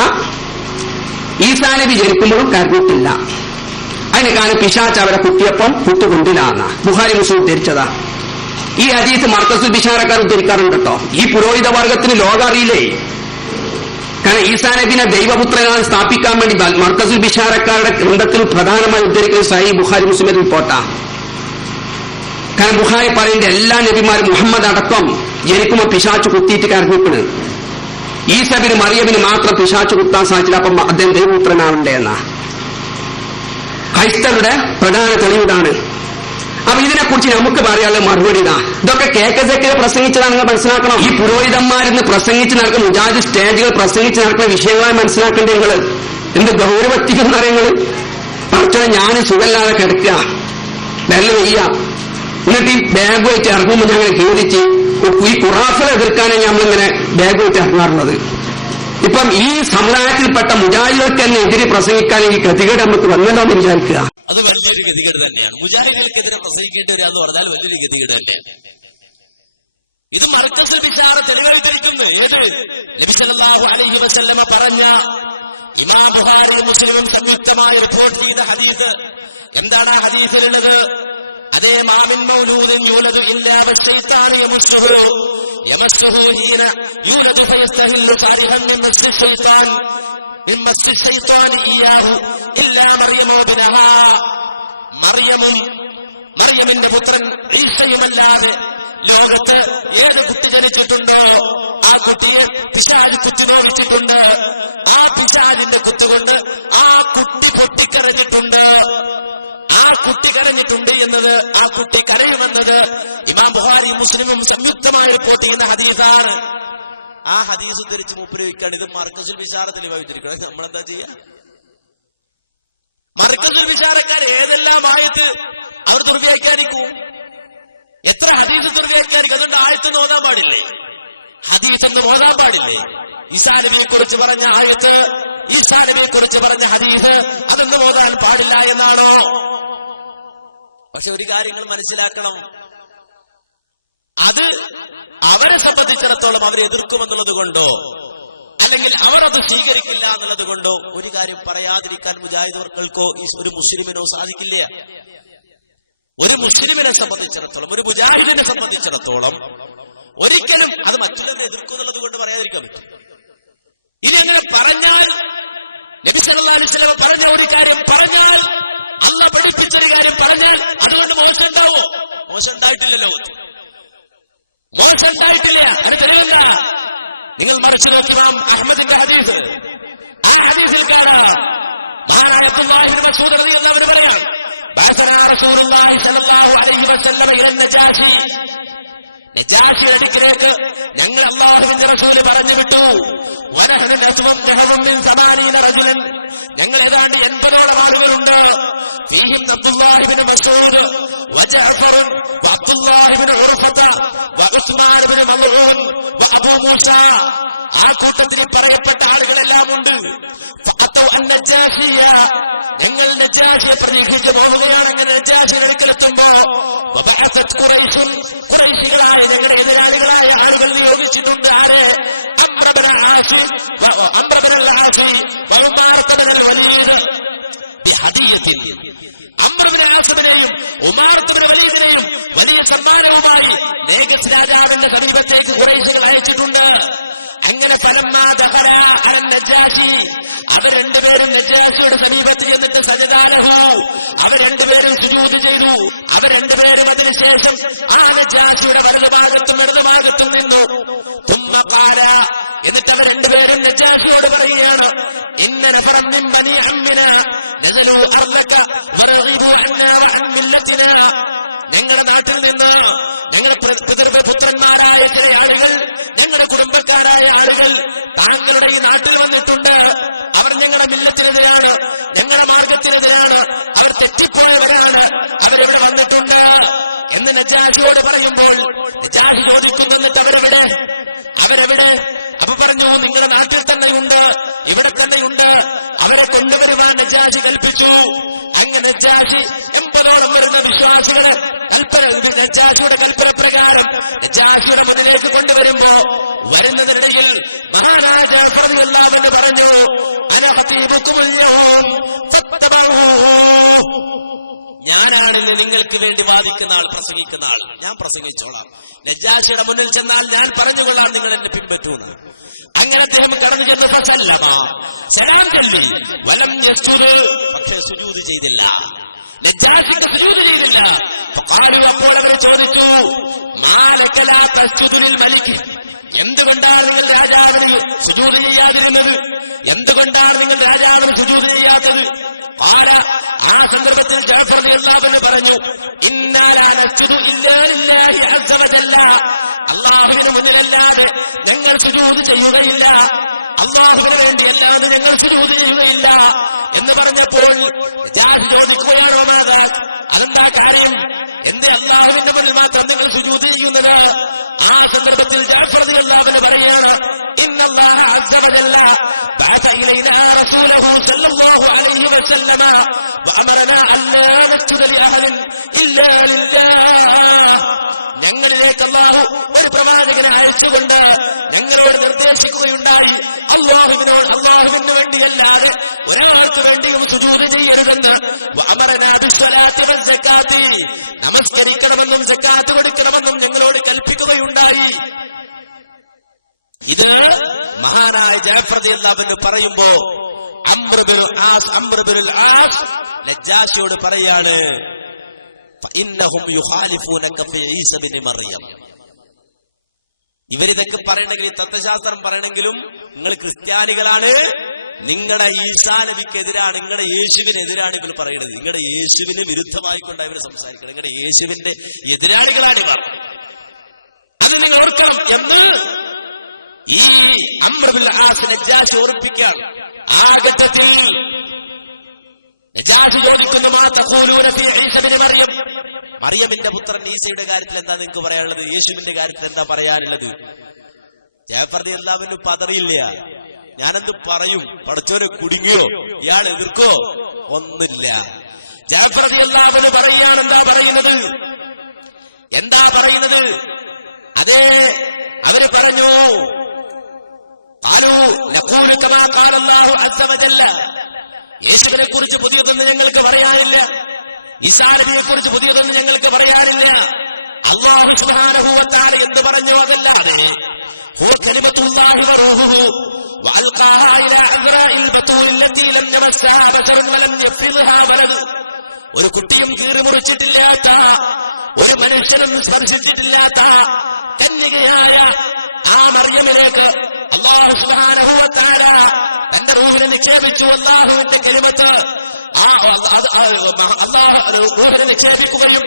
ഈസാ നബി ജനിക്കുമ്പോഴും കരഞ്ഞിട്ടില്ല. അതിന് കാരണം പിശാച് അവരെ കുത്തിയപ്പം കുത്തുകൊണ്ടില്ലാന്ന ബുഖാരി മുസ്ലിം ഉദ്ധരിച്ചതാ. ഈ ഹദീസ് മർക്കസുൽ ബിശാറക്കാർ ഉദ്ധരിക്കാറുണ്ട് കേട്ടോ. ഈ പുരോഹിത വർഗത്തിന് ലോകം അറിയില്ലേ? കാരണം ഈസാ നബിനെ ദൈവപുത്രനായി സ്ഥാപിക്കാൻ വേണ്ടി മർക്കസുൽ ബിശാറക്കാരുടെ ഗ്രന്ഥത്തിൽ പ്രധാനമായി ഉദ്ധരിക്കുന്ന സഹീഹ് ബുഖാരി മുസ്ലിം റിപ്പോർട്ടാ. കാരണം ബുഖാരി പറയുന്ന എല്ലാ നബിമാരും മുഹമ്മദ് അടക്കം ജനിക്കുമ്പോൾ പിശാച് കുത്തിയിട്ട് കരഞ്ഞിക്കണ്. ഈസബിന് മറിയമിന് മാത്രം പിശാച് കുത്താൻ സാധിച്ചില്ല, അപ്പം അദ്ദേഹം ദൈവപുത്രനാവണ്ടേ എന്നാ ക്രൈസ്തവരുടെ പ്രധാന തെളിവിതാണ്. അപ്പൊ ഇതിനെക്കുറിച്ച് നമുക്ക് പറയാനുള്ള മറുപടി ഇതാ. ഇതൊക്കെ KKZK പ്രസംഗിച്ചതാണ് നിങ്ങൾ മനസ്സിലാക്കണം. ഈ പുരോഹിതന്മാരിന്ന് പ്രസംഗിച്ച് നടക്കുന്ന മുജാഹിദ് സ്റ്റേജുകൾ പ്രസംഗിച്ച് നടക്കുന്ന വിഷയങ്ങളായി മനസ്സിലാക്കേണ്ടത് നിങ്ങൾ. എന്ത് ഗൗരവത്തിക്കുന്ന നിങ്ങൾ പക്ഷേ ഞാൻ സുഖമില്ലാതെ കിടക്കുക, വെള്ളം വയ്യ, എന്നിട്ട് ഈ ബാഗ് വെച്ച് ഇറങ്ങുമ്പോൾ ഞങ്ങൾ ഖേദിച്ച് ഈ ഖുറാഫിനെ എതിർക്കാനാണ് നമ്മളിങ്ങനെ ബാഗ് വെച്ച് ഇറങ്ങാറുള്ളത്. ഇപ്പം ഈ സമുദായത്തിൽപ്പെട്ട മുജാഹിദുകൾക്ക് തന്നെ എതിരെ പ്രസംഗിക്കാൻ ഈ ഗതികേട് നമുക്ക് വന്നല്ലോ എന്ന് വിചാരിക്കുക. അത് വലിയൊരു ഗതികേട് തന്നെയാണ്. മുജാഹിദുകൾക്കെതിരെ പ്രസംഗിക്കേണ്ടി വരിക എന്ന് പറഞ്ഞാൽ വലിയൊരു ഗതികേട് തന്നെയാണ്. ഇത് മർക്കസുൽ ബിശാറ തെളിവായിട്ടിരിക്കുന്നു. ഏത്? നബി സല്ലല്ലാഹു അലൈഹി വസല്ലമ പറഞ്ഞ, ഇമാം ബുഖാരിയും മുസ്ലിമും സംയുക്തമായി റിപ്പോർട്ട് ചെയ്ത ഹദീസ്. എന്താണ് ആ ഹദീസിലുള്ളത്? അതേ മാമിൻ മൗലൂദിൻ യൂലദു ഇല്ലാ വശൈത്താനു യമസ്സുഹു ഹീന യൂലദു ഫയസ്തഹില്ലു സാരിഹൻ മിൻ മസ്സി ശൈത്താനി ഇയാഹു ഇല്ലാ മറിയമോ ബിനഹാ. മറിയമിന്റെ പുത്രൻ ഈസയുമല്ലാതെ ലോകത്ത് ഏത് കുട്ടി ജനിച്ചിട്ടുണ്ടോ ആ കുട്ടിയെ പിശാച് കുത്തി നോവിച്ചിട്ടുണ്ട്. ആ പിശാചിന്റെ കുത്തുകൊണ്ട് ആ കുട്ടി പൊട്ടിക്കരഞ്ഞിട്ടുണ്ട്. ആ കുട്ടി കരഞ്ഞിട്ടുണ്ട് എന്നത്, ആ കുട്ടി കരയുമെന്നത് ഇമാം ബുഖാരി മുസ്ലിമും സംയുക്തമായി റിപ്പോർട്ട് ചെയ്യുന്ന ഹദീസാണ്. ആ ഹദീസ് ഉദ്ധരിച്ച് മൂപ്പരിക്കാണ് ഇത് മർക്കസുൽ ബിശാറ തെളിവായി ഉദ്ധരിക്കണം. നമ്മളെന്താ ചെയ്യാ? മർക്കസുൽ ബിശാറക്കാർ ഏതെല്ലാം ആയത്ത് അവർ ദുർവ്യാഖ്യാനിക്കും, എത്ര ഹദീസ് ദുർവ്യാഖ്യാനിക്കും. അതുകൊണ്ട് ആയത്തൊന്നും ഓതാൻ പാടില്ലേ? ഹദീസ് എന്ന് ഓതാൻ പാടില്ലേ? ഈസാ നബിയെ കുറിച്ച് പറഞ്ഞ ആയത്ത്, ഈസാ നബിയെ കുറിച്ച് പറഞ്ഞ ഹദീസ് അതൊന്നും ഓതാൻ പാടില്ല എന്നാണോ? പക്ഷെ ഒരു കാര്യങ്ങൾ മനസ്സിലാക്കണം, അത് അവരെ സംബന്ധിച്ചിടത്തോളം അവരെ എതിർക്കുമെന്നുള്ളത് കൊണ്ടോ അല്ലെങ്കിൽ അവർ അത് സ്വീകരിക്കില്ല എന്നുള്ളത് കൊണ്ടോ ഒരു കാര്യം പറയാതിരിക്കാൻ മുജാഹിദുകൾക്കോ ഒരു മുസ്ലിമിനോ സാധിക്കില്ല. ഒരു മുസ്ലിമിനെ സംബന്ധിച്ചിടത്തോളം, ഒരു മുജാഹിദിനെ സംബന്ധിച്ചിടത്തോളം ഒരിക്കലും അത് മറ്റുള്ളവരെ എതിർക്കും എന്നുള്ളത് കൊണ്ട് പറയാതിരിക്കാൻ പറ്റും. ഇനി അങ്ങനെ പറഞ്ഞാൽ, നബി സല്ലല്ലാഹു അലൈഹി വസല്ലം പറഞ്ഞ ഒരു കാര്യം പറഞ്ഞാൽ, അല്ലാഹ് പഠിപ്പിച്ചൊരു കാര്യം പറഞ്ഞാൽ അതുകൊണ്ട് മോശം ഉണ്ടാവോ? മോശം ഉണ്ടായിട്ടില്ലല്ലോ, മോശം ഉണ്ടായിട്ടില്ല. അതിന് തെളിവെന്താ? നിങ്ങൾ മറിച്ച് നോക്കി ഇമാം അഹ്മദിന്റെ ഹദീസ്. ആ ഹദീസിൽ കാണാം മഹാനായ അബ്ദുല്ലാഹി ഇബ്നു മസ്ഊദ് റളിയല്ലാഹു അൻഹു പറയാൻ, ബഅസനാ റസൂലുള്ളാഹി സ്വല്ലല്ലാഹു അലൈഹി വസല്ലം ഇലൻ നജാശി. നജാശിയുടെ അടുക്കിലേക്ക് ഞങ്ങൾ അല്ലാഹുവിന്റെ റസൂല് പറഞ്ഞു വിട്ടു. വനഹനു നസ്വും നഹവും മിൻ 80 റജുലൻ, ഞങ്ങൾ ഏതാണ്ട് 80ഓളം ആളുകളുണ്ട്. ഫീഹിം അബ്ദുല്ലാഹി ഇബ്നു മസ്ഊദ് വജഅഫർ വഅബ്ദുല്ലാഹി ഇബ്നു ഉർഫത വഉസ്മാൻ ഇബ്നു മൽഊൻ വഅബൂ മൂസ. ആ കൂട്ടത്തിൽ പറയപ്പെട്ട ആളുകളെല്ലാം ഉണ്ട്. ഫഅതൗ അൻ-നജാശിയ, ഞങ്ങൾ നജാശിയെ പ്രതീക്ഷിച്ച് പോവുകയാണ്. അങ്ങനെ നജാശിയുടെ അടുക്കലെത്തുമ്പോ വബഅസത് ഖുറൈശുൻ, ഖുറൈശികളായ ഞങ്ങളുടെ എതിരാളികളായ ആളുകൾ നിയോഗിച്ചിട്ടുണ്ട്. ആരെ? അംർ ഇബ്നു ആസി വഉമാർ ഇബ്നുൽ വലീദ് ബിഹദിയത്തിൻ. അംർ ഇബ്നു ആസിമിനെയും ഉമാർ ഇബ്നു വലീദിനെയും വലിയ സമ്മാനവുമായി നേഗസ് രാജാവിന്റെ സമീപത്തേക്ക് ഖുറൈശികൾ അയച്ചിട്ടുണ്ട്. അങ്ങനെ ഫലമ്മാ ദഖല അലൻ നജാശി, അവർ രണ്ടുപേരും നജാശിയുടെ സമീപത്ത് ചെന്നിട്ട് സജദാലഹു, അവർ രണ്ടുപേരും സുജൂദ് ചെയ്തു. അവർ രണ്ടുപേരും അതിനുശേഷം ആ നജാശിയുടെ വലതുഭാഗത്തും ഇടതുഭാഗത്തും നിന്നു. തുമ്മ ഖാല, എന്നിട്ട് അവർ രണ്ടുപേരും നജാശിയോട് പറയുകയാണ്, ഇന്ന നഫറം മിൻ ബനി അമ്മിന നസലു അർലക വറഗിബു അന്നാ വഅൻ മില്ലത്തിനാ. ഞങ്ങളുടെ നാട്ടിൽ നിന്ന് ഞങ്ങളുടെ പുത്രന്മാരായ ചില ആളുകൾ, ഞങ്ങളുടെ കുടുംബക്കാരായ ആളുകൾ താങ്കളുടെ ഈ നാട്ടിൽ വന്നിട്ടുണ്ട്. അവർ ഞങ്ങളുടെ മില്ലത്തിനെതിരാണ്, ഞങ്ങളുടെ മാർഗത്തിനെതിരാണ്, അവർ തെറ്റിപ്പോയവരാണ്, അവരിവിടെ വന്നിട്ടുണ്ട് എന്ന് നജാശിയോട് പറയുമ്പോൾ നജാശി ചോദിക്കുന്നു, എന്നിട്ട് അവരെവിടെ? അപ്പൊ പറഞ്ഞു, നിങ്ങളുടെ നാട്ടിൽ തന്നെയുണ്ട്, ഇവിടെ തന്നെയുണ്ട്, അവരെ കൊണ്ടുവരുവാൻ നജാശി കൽപ്പിച്ചു. അങ്ങനെ നജാശി 80ഓളം വരുന്ന വിശ്വാസികളെ നജാശിയുടെ കൽപ്പന പ്രകാരം നജാശിയുടെ മുന്നിലേക്ക് കൊണ്ടുവരുമ്പോ വരുന്നതിനിടയിൽ മഹാനായ ജഅഫർ റളിയല്ലാഹു അൻഹു പറഞ്ഞു, അന ഖതീബുകുമുൽ യൗം ഫത്തബഊ, ഞാനാണിന്ന് നിങ്ങൾക്ക് വേണ്ടി വാദിക്കുന്ന ആൾ, പ്രസംഗിക്കുന്ന ആൾ, ഞാൻ പ്രസംഗിച്ചോളാം. നജാശിയുടെ മുന്നിൽ ചെന്നാൽ ഞാൻ പറഞ്ഞുകൊള്ളാം, നിങ്ങൾ എന്നെ പിൻപറ്റൂന്ന്. അങ്ങനെ അദ്ദേഹം കടന്നു ചെന്നു ഫസല്ലമ, സലാം ചൊല്ലി, വലം യസ്ജുദ്, പക്ഷേ സുജൂദ് ചെയ്തില്ല. നജ്ജാശിക്ക് സുജൂദ് ചെയ്തില്ല. ഫഖാലു, അപ്പോൾ അവർ ചോദിച്ചു, മാലക ലാ തസ്ജുദു ലിൽ മലിക്, എന്തുകൊണ്ടാണ് നിങ്ങൾ രാജാവിന് സുജൂദ് ചെയ്യാതിരുന്നത്? എന്തുകൊണ്ടാണ് നിങ്ങൾ രാജാവിന് സുജൂദ് ചെയ്യാത്തത്? ഖാല, ആ സന്ദർഭത്തിൽ ജഅഫർ റളിയല്ലാഹു അൻഹു പറഞ്ഞു, ഇന്നാ ലാ നസ്ജുദു ഇല്ലാ ലില്ലാഹി അസ്സ വജല്ല, അല്ലാഹുവിന് മുന്നിലല്ലാതെ ഞങ്ങൾ സുജൂദ് ചെയ്യുകയില്ല, അല്ലാഹുവിന് വേണ്ടിയല്ലാതെ ഞങ്ങൾ സുജൂദ് ചെയ്യുകയില്ല എന്ന് പറഞ്ഞപ്പോൾ നജാശി ചോദിക്കുകയാണ്, വമാദാ, അതെന്താ കാര്യം? എന്തേ അല്ലാഹുവിന്റെ മുന്നിൽ മാത്രം നിങ്ങൾ സുജൂദ് ചെയ്യുന്നത്? ആ സന്ദർഭത്തിൽ ജഅഫർ റളിയല്ലാഹു അൻഹു പറയാണ്, ഇന്നല്ലാഹ അസ്സ വജല്ല ബഅസ ഇലൈനാ റസൂലഹു സല്ലല്ലാഹു അലൈഹി വസല്ലമ വഅമറനാ അല്ലാ നസ്ജുദ ലിഅഹദിൻ ഇല്ലാ ലില്ലാഹ്. ഞങ്ങളിലേക്ക് അല്ലാഹു ഒരു പ്രവാചകനെ അയച്ചുകൊണ്ട് ഞങ്ങളോട് നിർദ്ദേശിക്കുകയുണ്ടായി, അല്ലാഹുവിന് വേണ്ടിയല്ലാതെ ഒരാൾക്ക് വേണ്ടിയും സുജൂദ് ചെയ്യരുതെന്ന്. വഅമറനാ ബിസ്സലാത്തി വസ്സകാത്തി, നമസ്കരിക്കണമെന്നും സക്കാത്ത് കൊടുക്കണമെന്നും ഞങ്ങളോട് കൽപ്പിക്കുകയുണ്ടായി. ഇത് മഹാനായ ജഅഫർ റളിയല്ലാഹു അൻഹു പറയുമ്പോ അംർ ഇബ്നുൽ ആസ് നജ്ജാശിയോട് പറയാണ്, ഫഇന്നഹും യുഖാലിഫൂനക ഫീ ഈസ ഇബ്നു മറിയം. ഇവരിതൊക്കെ പറയണമെങ്കിൽ, ഈ തത്വശാസ്ത്രം പറയണമെങ്കിലും നിങ്ങൾ ക്രിസ്ത്യാനികളാണ്, നിങ്ങളുടെ ഈസാ നബിക്കെതിരാണ്, നിങ്ങളുടെ യേശുവിനെതിരാണ് ഇവർ പറയുന്നത്. നിങ്ങളുടെ യേശുവിന് വിരുദ്ധമായിക്കൊണ്ടാണ് ഇവർ സംസാരിക്കണം. നിങ്ങളുടെ യേശുവിന്റെ എതിരാളികളാണ് ഇവർ, അത് നിങ്ങൾ ഓർക്കണം എന്ന് ഈ അംർ ഇബ്നുൽ ആസ് നജ്ജാശി ഓർപ്പിക്കുകയാണ്. ആ ഘട്ടത്തിൽ നജാശി ചോദിക്കുന്നു, മാ തഖൂലൂന ഫീ ഈസ ഇബ്നു മറിയം, മറിയമിന്റെ പുത്രൻ ഈസയുടെ കാര്യത്തിൽ എന്താ നിങ്ങൾക്ക് പറയാനുള്ളത്? യേശുവിന്റെ കാര്യത്തിൽ എന്താ പറയാനുള്ളത്? ജഅഫർ റളിയല്ലാഹു അൻഹു പതറിയില്ല. ഞാനെന്ത് പറയും, പടച്ചോനെ കുടുങ്ങിയോ, ഇയാൾ എതിർക്കോ? ഒന്നില്ല. ജഅഫർ റളിയല്ലാഹു അൻഹു പറയാണ്, എന്താ പറയുന്നത്? അതേ, അവര് പറഞ്ഞു, ഖാലൂ നഖൂലു കമാ ഖാല അല്ലാഹു അസ്സ വജല്ല, യേശുവിനെ കുറിച്ച് പുതിയതൊന്നും ഞങ്ങൾക്ക് പറയാനില്ല, ഈസാ നബിയെ കുറിച്ച് പുതിയതൊന്നും ഞങ്ങൾക്ക് പറയാനില്ല. അല്ലാഹു സുബ്ഹാനഹു വ തആല എന്ത് പറഞ്ഞു അതല്ലാതെ, ഹുവ കലിമത്തുല്ലാഹി വ റൂഹുഹു വഅൽഖാഹാ ഇലാ അസ്റാഇൽ ബതൂൽ ലത്തി ലം യമസ്സഹാ ബശറുൻ വലം യഫ്രിദ്ഹാ വലദ്, ഒരു കുട്ടിയും കീറി മുറിച്ചിട്ടില്ലാത്ത, ഒരു മനുഷ്യനും സ്പർശിച്ചിട്ടില്ലാത്ത കന്യകയായ ആ മറിയമിലേക്ക് അല്ലാഹു സുബ്ഹാനഹു വ തആല തന്റെ റൂഹിനെ നിക്ഷേപിച്ചു. അല്ലാഹുവിന്റെ കലിമത്ത് അല്ലാഹു റൂഹിനെ നിക്ഷേപിക്കുകയും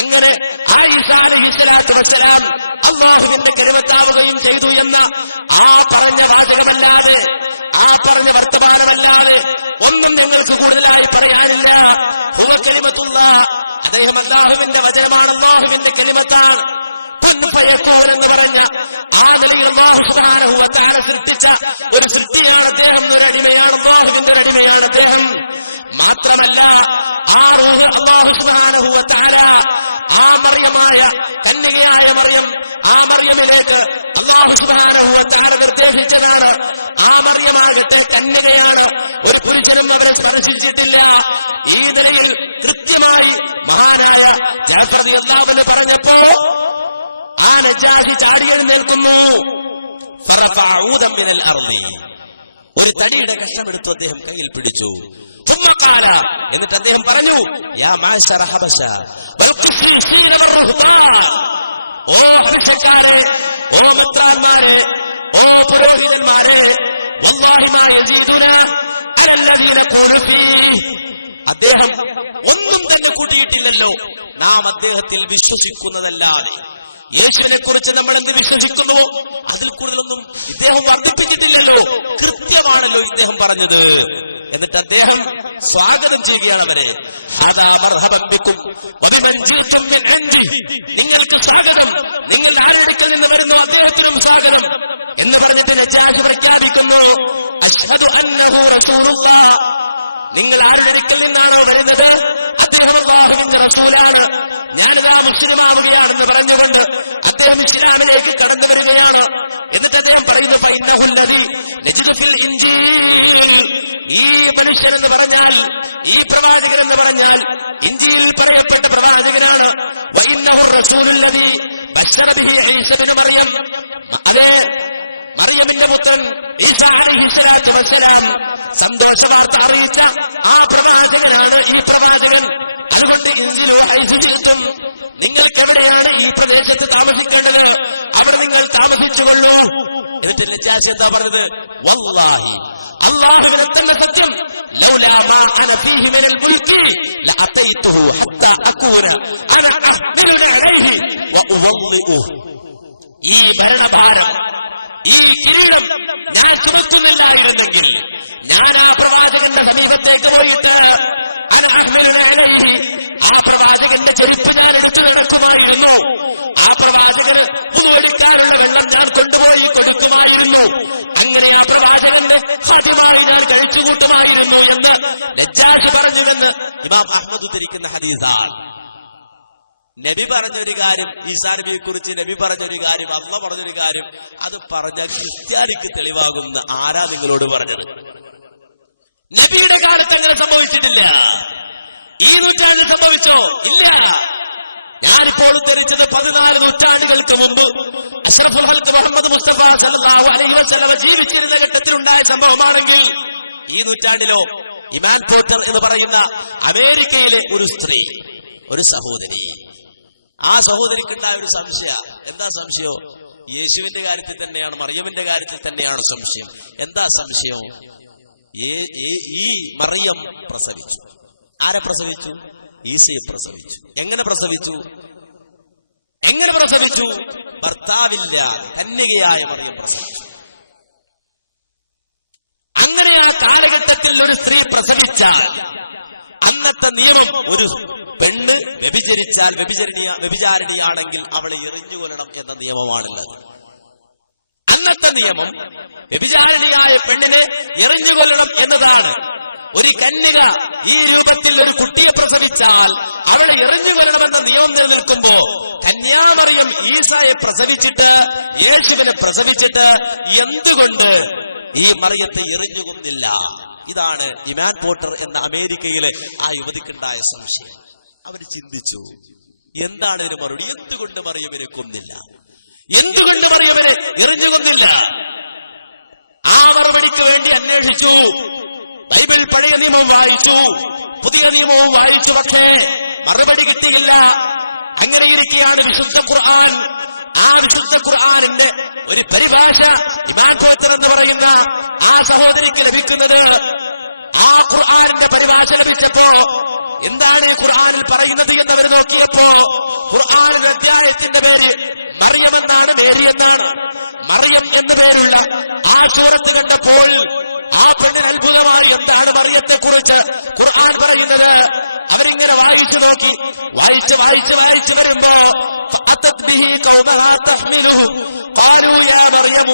അങ്ങനെ ആ ഈസാ അലൈഹിസ്സലാത്തു വസ്സലാം അല്ലാഹുവിന്റെ കലിമത്താവുകയും ചെയ്തു എന്ന ആ പറഞ്ഞ വാചകമല്ലാതെ, ആ പറഞ്ഞ വർത്തമാനമല്ലാതെ ഒന്നും ഞങ്ങൾക്ക് കൂടുതലായി പറയാനില്ല. ഹുവ കലിമത്തുല്ലാഹ്, അദ്ദേഹം അല്ലാഹുവിന്റെ വചനമാണ്, അല്ലാഹുവിന്റെ കലിമത്താണ്. കുൻ ഫയകൂൻ എന്ന് പറഞ്ഞ ആ നിലയിൽ അല്ലാഹു സുബ്ഹാനഹു വ തആല സൃഷ്ടിച്ച ഒരു സൃഷ്ടിയാണ് അദ്ദേഹം, ഒരു അടിമയാണ്, അല്ലാഹുവിന്റെ ഒരു അടിമയാണ് അദ്ദേഹം. മാത്രമല്ല, ആ റൂഹ് അല്ലാഹു സുബ്ഹാനഹു വ തആല ആ മറിയമായ കന്യകയായ മറിയം, ആ മറിയമിലേക്ക് അല്ലാഹു സുബ്ഹാനഹു വ തആല നിർദ്ദേശിച്ചതാണ്. ആ മറിയമാകട്ടെ കന്യകയാണ്, ഒരു പുരുഷനും അവരെ സ്പർശിച്ചിട്ടില്ല. ഈ നിലയിൽ കൃത്യമായി മഹാനായ ജഅഫർ റളിയല്ലാഹു അൻഹു പറഞ്ഞപ്പോ ആ നജാശി ചാടി എഴുന്നേൽക്കുന്നു. ഒരു തടിയുടെ കഷ്ണമെടുത്തു അദ്ദേഹം കയ്യിൽ പിടിച്ചു. എന്നിട്ട് അദ്ദേഹം പറഞ്ഞു, യാ മാശറ ഹബശ വൽ ഖുസീസീന വറുഹ്ബാൻ, ഓ ഹബശക്കാരെ, ഓ മെത്രാന്മാരെ, ഓ പുരോഹിതന്മാരെ, വല്ലാഹി മാ യസീദുനാ അലല്ലദീന ഖൂലു ഫീഹി, അദ്ദേഹം ഒന്നും തന്നെ കൂട്ടിയിട്ടില്ലല്ലോ നാം അദ്ദേഹത്തിൽ വിശ്വസിക്കുന്നതല്ലാതെ. യേശുവിനെ കുറിച്ച് നമ്മൾ എന്ത് വിശ്വസിക്കുന്നുവോ അതിൽ കൂടുതലൊന്നും ഇദ്ദേഹം വർദ്ധിപ്പിച്ചിട്ടില്ലല്ലോ, കൃത്യമാണല്ലോ ഇദ്ദേഹം പറഞ്ഞത്. എന്നിട്ട് അദ്ദേഹം സ്വാഗതം ചെയ്യുകയാണ് അവരെ. നിങ്ങൾക്ക് സ്വാഗതം, നിങ്ങൾ ആരുടെ അടുക്കൽ നിന്ന് വരുന്നു അദ്ദേഹത്തിനും സ്വാഗതം എന്ന് പറഞ്ഞിട്ട് നജാശി പ്രഖ്യാപിക്കുന്നു, അശ്ഹദു അന്നഹു റസൂലുള്ളാഹ്, നിങ്ങൾ ആരുടെ അടുക്കൽ നിന്നാണോ വരുന്നത് അദ്ദേഹം അല്ലാഹുവിന്റെ റസൂലാണ്, ഞാനിതാ മുസ്ലിമാവുകയാണെന്ന് പറഞ്ഞുകൊണ്ട് അദ്ദേഹം ഇസ്ലാമിലേക്ക് കടന്നു വരികയാണ്. എന്നിട്ട് അദ്ദേഹം പറയുന്നു, ഫഇന്നഹുൽ ലദീ നജിദു ഫിൽ ഇൻജീൽ, ഈ മനുഷ്യൻ എന്ന് പറഞ്ഞാൽ, ഈ പ്രവാചകൻ എന്ന് പറഞ്ഞാൽ ഇൻജീലിൽ പറയപ്പെട്ട പ്രവാചകനാണ്. വഇന്നഹുർ റസൂലുൽ ലദീ ബശറ ബിഹി ഈസ ഇബ്നു മറിയം, അതേ മറിയമിന്റെ പുത്രൻ ഈസാ അലൈഹിസ്സലാത്തു വസ്സലാം സന്തോഷ വാർത്ത അറിയിച്ച ആ പ്രവാചകനാണ് ഈ പ്രവാചകൻ. അതുകൊണ്ട് ഇൻസിലു ഹൈസു ശിഅ്തും, നിങ്ങൾക്ക് എവിടെയാണ് ഈ പ്രദേശത്ത് താമസിക്കേണ്ടത് അവിടെ നിങ്ങൾ താമസിച്ചുകൊള്ളൂ. എന്നിട്ട് നജാശി എന്താ പറഞ്ഞത്? വല്ലാഹി, അല്ലാഹുവിനെ തന്നെ സത്യം, ലൗലാ മാ അന ഫീഹി മിനൽ മുൽക്കി ലഅതൈതുഹു ഹത്താ അകൂന അന അഹ്മിലുന അലൈഹി വഉവള്ളിഉ. ഈ ഭരണഭാരം, ഈ കിരീടം ഞാൻ ചുമക്കുന്നില്ലായിരുന്നെങ്കിൽ ഞാൻ ആ പ്രവാചകന്റെ സമീപത്തേക്ക് പോയിട്ട് അന അഹ്മിലുന അലൈഹി, ആ പ്രവാചകന്റെ ചെരുപ്പ് ഞാൻ എടുത്തു നടക്കുമായിരുന്നു. ആ പ്രവാചകന് വുളുവെടുക്കാനുള്ള വെള്ളം ഞാൻ കൊണ്ടുപോയി കൊടുക്കുമായിരുന്നു. അങ്ങനെ ആ പ്രവാചകന്റെ ഖാദിമായി ഞാൻ കഴിച്ചുകൂട്ടുമായിരുന്നു എന്ന് നജ്ജാശി പറഞ്ഞുവെന്ന് ഇമാം അഹ്മദ് ഉദ്ധരിക്കുന്ന ഹദീസാണ്. നബി പറഞ്ഞൊരു കാര്യം, ഈസാ നബിയെ കുറിച്ച് നബി പറഞ്ഞൊരു കാര്യം, അള്ളാഹ് പറഞ്ഞൊരു കാര്യം, അത് പറഞ്ഞ ക്രിസ്ത്യാനിക്ക് തെളിവാകുന്ന ആരാ നിങ്ങളോട് പറഞ്ഞത്? നബിയുടെ കാലത്ത് അങ്ങനെ സംഭവിച്ചിട്ടില്ല. ഈ നൂറ്റാണ്ടിൽ സംഭവിച്ചോ? ഇല്ല. ഞാനിപ്പോൾ ഉദ്ധരിച്ചത് 14 നൂറ്റാണ്ടുകൾക്ക് മുമ്പ് അഷ്റഫുൽ ഖൽഖ് മുഹമ്മദ് മുസ്തഫ സല്ലല്ലാഹു അലൈഹി വസല്ലം ജീവിച്ചിരുന്ന ഘട്ടത്തിൽ ഉണ്ടായ സംഭവമാണെങ്കിൽ ഈ നൂറ്റാണ്ടിലോ ഇമാൻ പോർട്ടർ എന്ന് പറയുന്ന അമേരിക്കയിലെ ഒരു സ്ത്രീ, ഒരു സഹോദരി, ആ സഹോദരിക്കുണ്ടായ ഒരു സംശയ. എന്താ സംശയം? യേശുവിന്റെ കാര്യത്തിൽ തന്നെയാണ്, മറിയമിന്റെ കാര്യത്തിൽ തന്നെയാണ് സംശയം. എന്താ സംശയം? ഈ മറിയം പ്രസവിച്ചു. ആരെ പ്രസവിച്ചു? ഈസയെ പ്രസവിച്ചു. എങ്ങനെ പ്രസവിച്ചു? ഭർത്താവില്ലാതെ കന്യകയായ മറിയം പ്രസവിച്ചു. അങ്ങനെ ആ കാലഘട്ടത്തിൽ ഒരു സ്ത്രീ പ്രസവിച്ചാൽ അന്നത്തെ നിയമം, ഒരു പെണ്ണ് വ്യഭിചരിച്ചാൽ വ്യഭിചാരിണിയാണെങ്കിൽ അവളെ എറിഞ്ഞുകൊല്ലണം എന്ന നിയമമാണുള്ളത്. അന്നത്തെ നിയമം വ്യഭിചാരിണിയായ പെണ്ണിനെ എറിഞ്ഞുകൊല്ലണം എന്നതാണ്. ഒരു കന്യക ഈ രൂപത്തിൽ ഒരു കുട്ടിയെ പ്രസവിച്ചാൽ അവളെ എറിഞ്ഞുകൊല്ലണമെന്ന നിയമം നിലനിൽക്കുമ്പോ കന്യാമറിയം ഈസായെ പ്രസവിച്ചിട്ട്, യേശുവിനെ പ്രസവിച്ചിട്ട് എന്തുകൊണ്ട് ഈ മറിയത്തെ എറിഞ്ഞുകൊന്നില്ല? ഇതാണ് ഇമാൻ പോർട്ടർ എന്ന അമേരിക്കയിലെ ആ യുവതിക്കുണ്ടായ സംശയം. അവർ ചിന്തിച്ചു, എന്താണ് ഇതിന് മറുപടി? എന്തുകൊണ്ട് മറിയമിനെ കൊന്നില്ല? എന്തുകൊണ്ട് മറിയമിനെ എറിഞ്ഞുകൊന്നില്ല? ആ മറുപടിക്ക് വേണ്ടി അന്വേഷിച്ചു. ബൈബിൾ പഴയ നിയമം വായിച്ചു, പുതിയ നിയമവും വായിച്ചു, പക്ഷേ മറുപടി കിട്ടിയില്ല. അങ്ങനെ ഇരിക്കെയാണ് വിശുദ്ധ ഖുർആൻ, ആ വിശുദ്ധ ഖുർആനിന്റെ ഒരു പരിഭാഷ ഇമാൻ പോർട്ടർ എന്ന് പറയുന്ന ആ സഹോദരിക്ക് ലഭിക്കുന്നത്. ആ ഖുർആനിന്റെ പരിഭാഷ ലഭിച്ചപ്പോ എന്താണ് ഈ ഖുർആനിൽ പറയുന്നത് എന്നവർ നോക്കിയപ്പോ ഖുർആനിന്റെ അധ്യായത്തിന്റെ പേര് മറിയം എന്നാണ്, മേരി എന്നാണ്. മറിയം എന്നു പേരുള്ള ആ സൂറത്ത് കണ്ടപ്പോൾ ആ പെണ്ണിന് അത്ഭുതമായി. എന്താണ് മറിയത്തെ കുറിച്ച് ഖുർആൻ പറയുന്നത്? അവരിങ്ങനെ വായിച്ചു നോക്കി, വായിച്ചു വരുമ്പോ فأتت به قومها تحمله قالوا يا مريم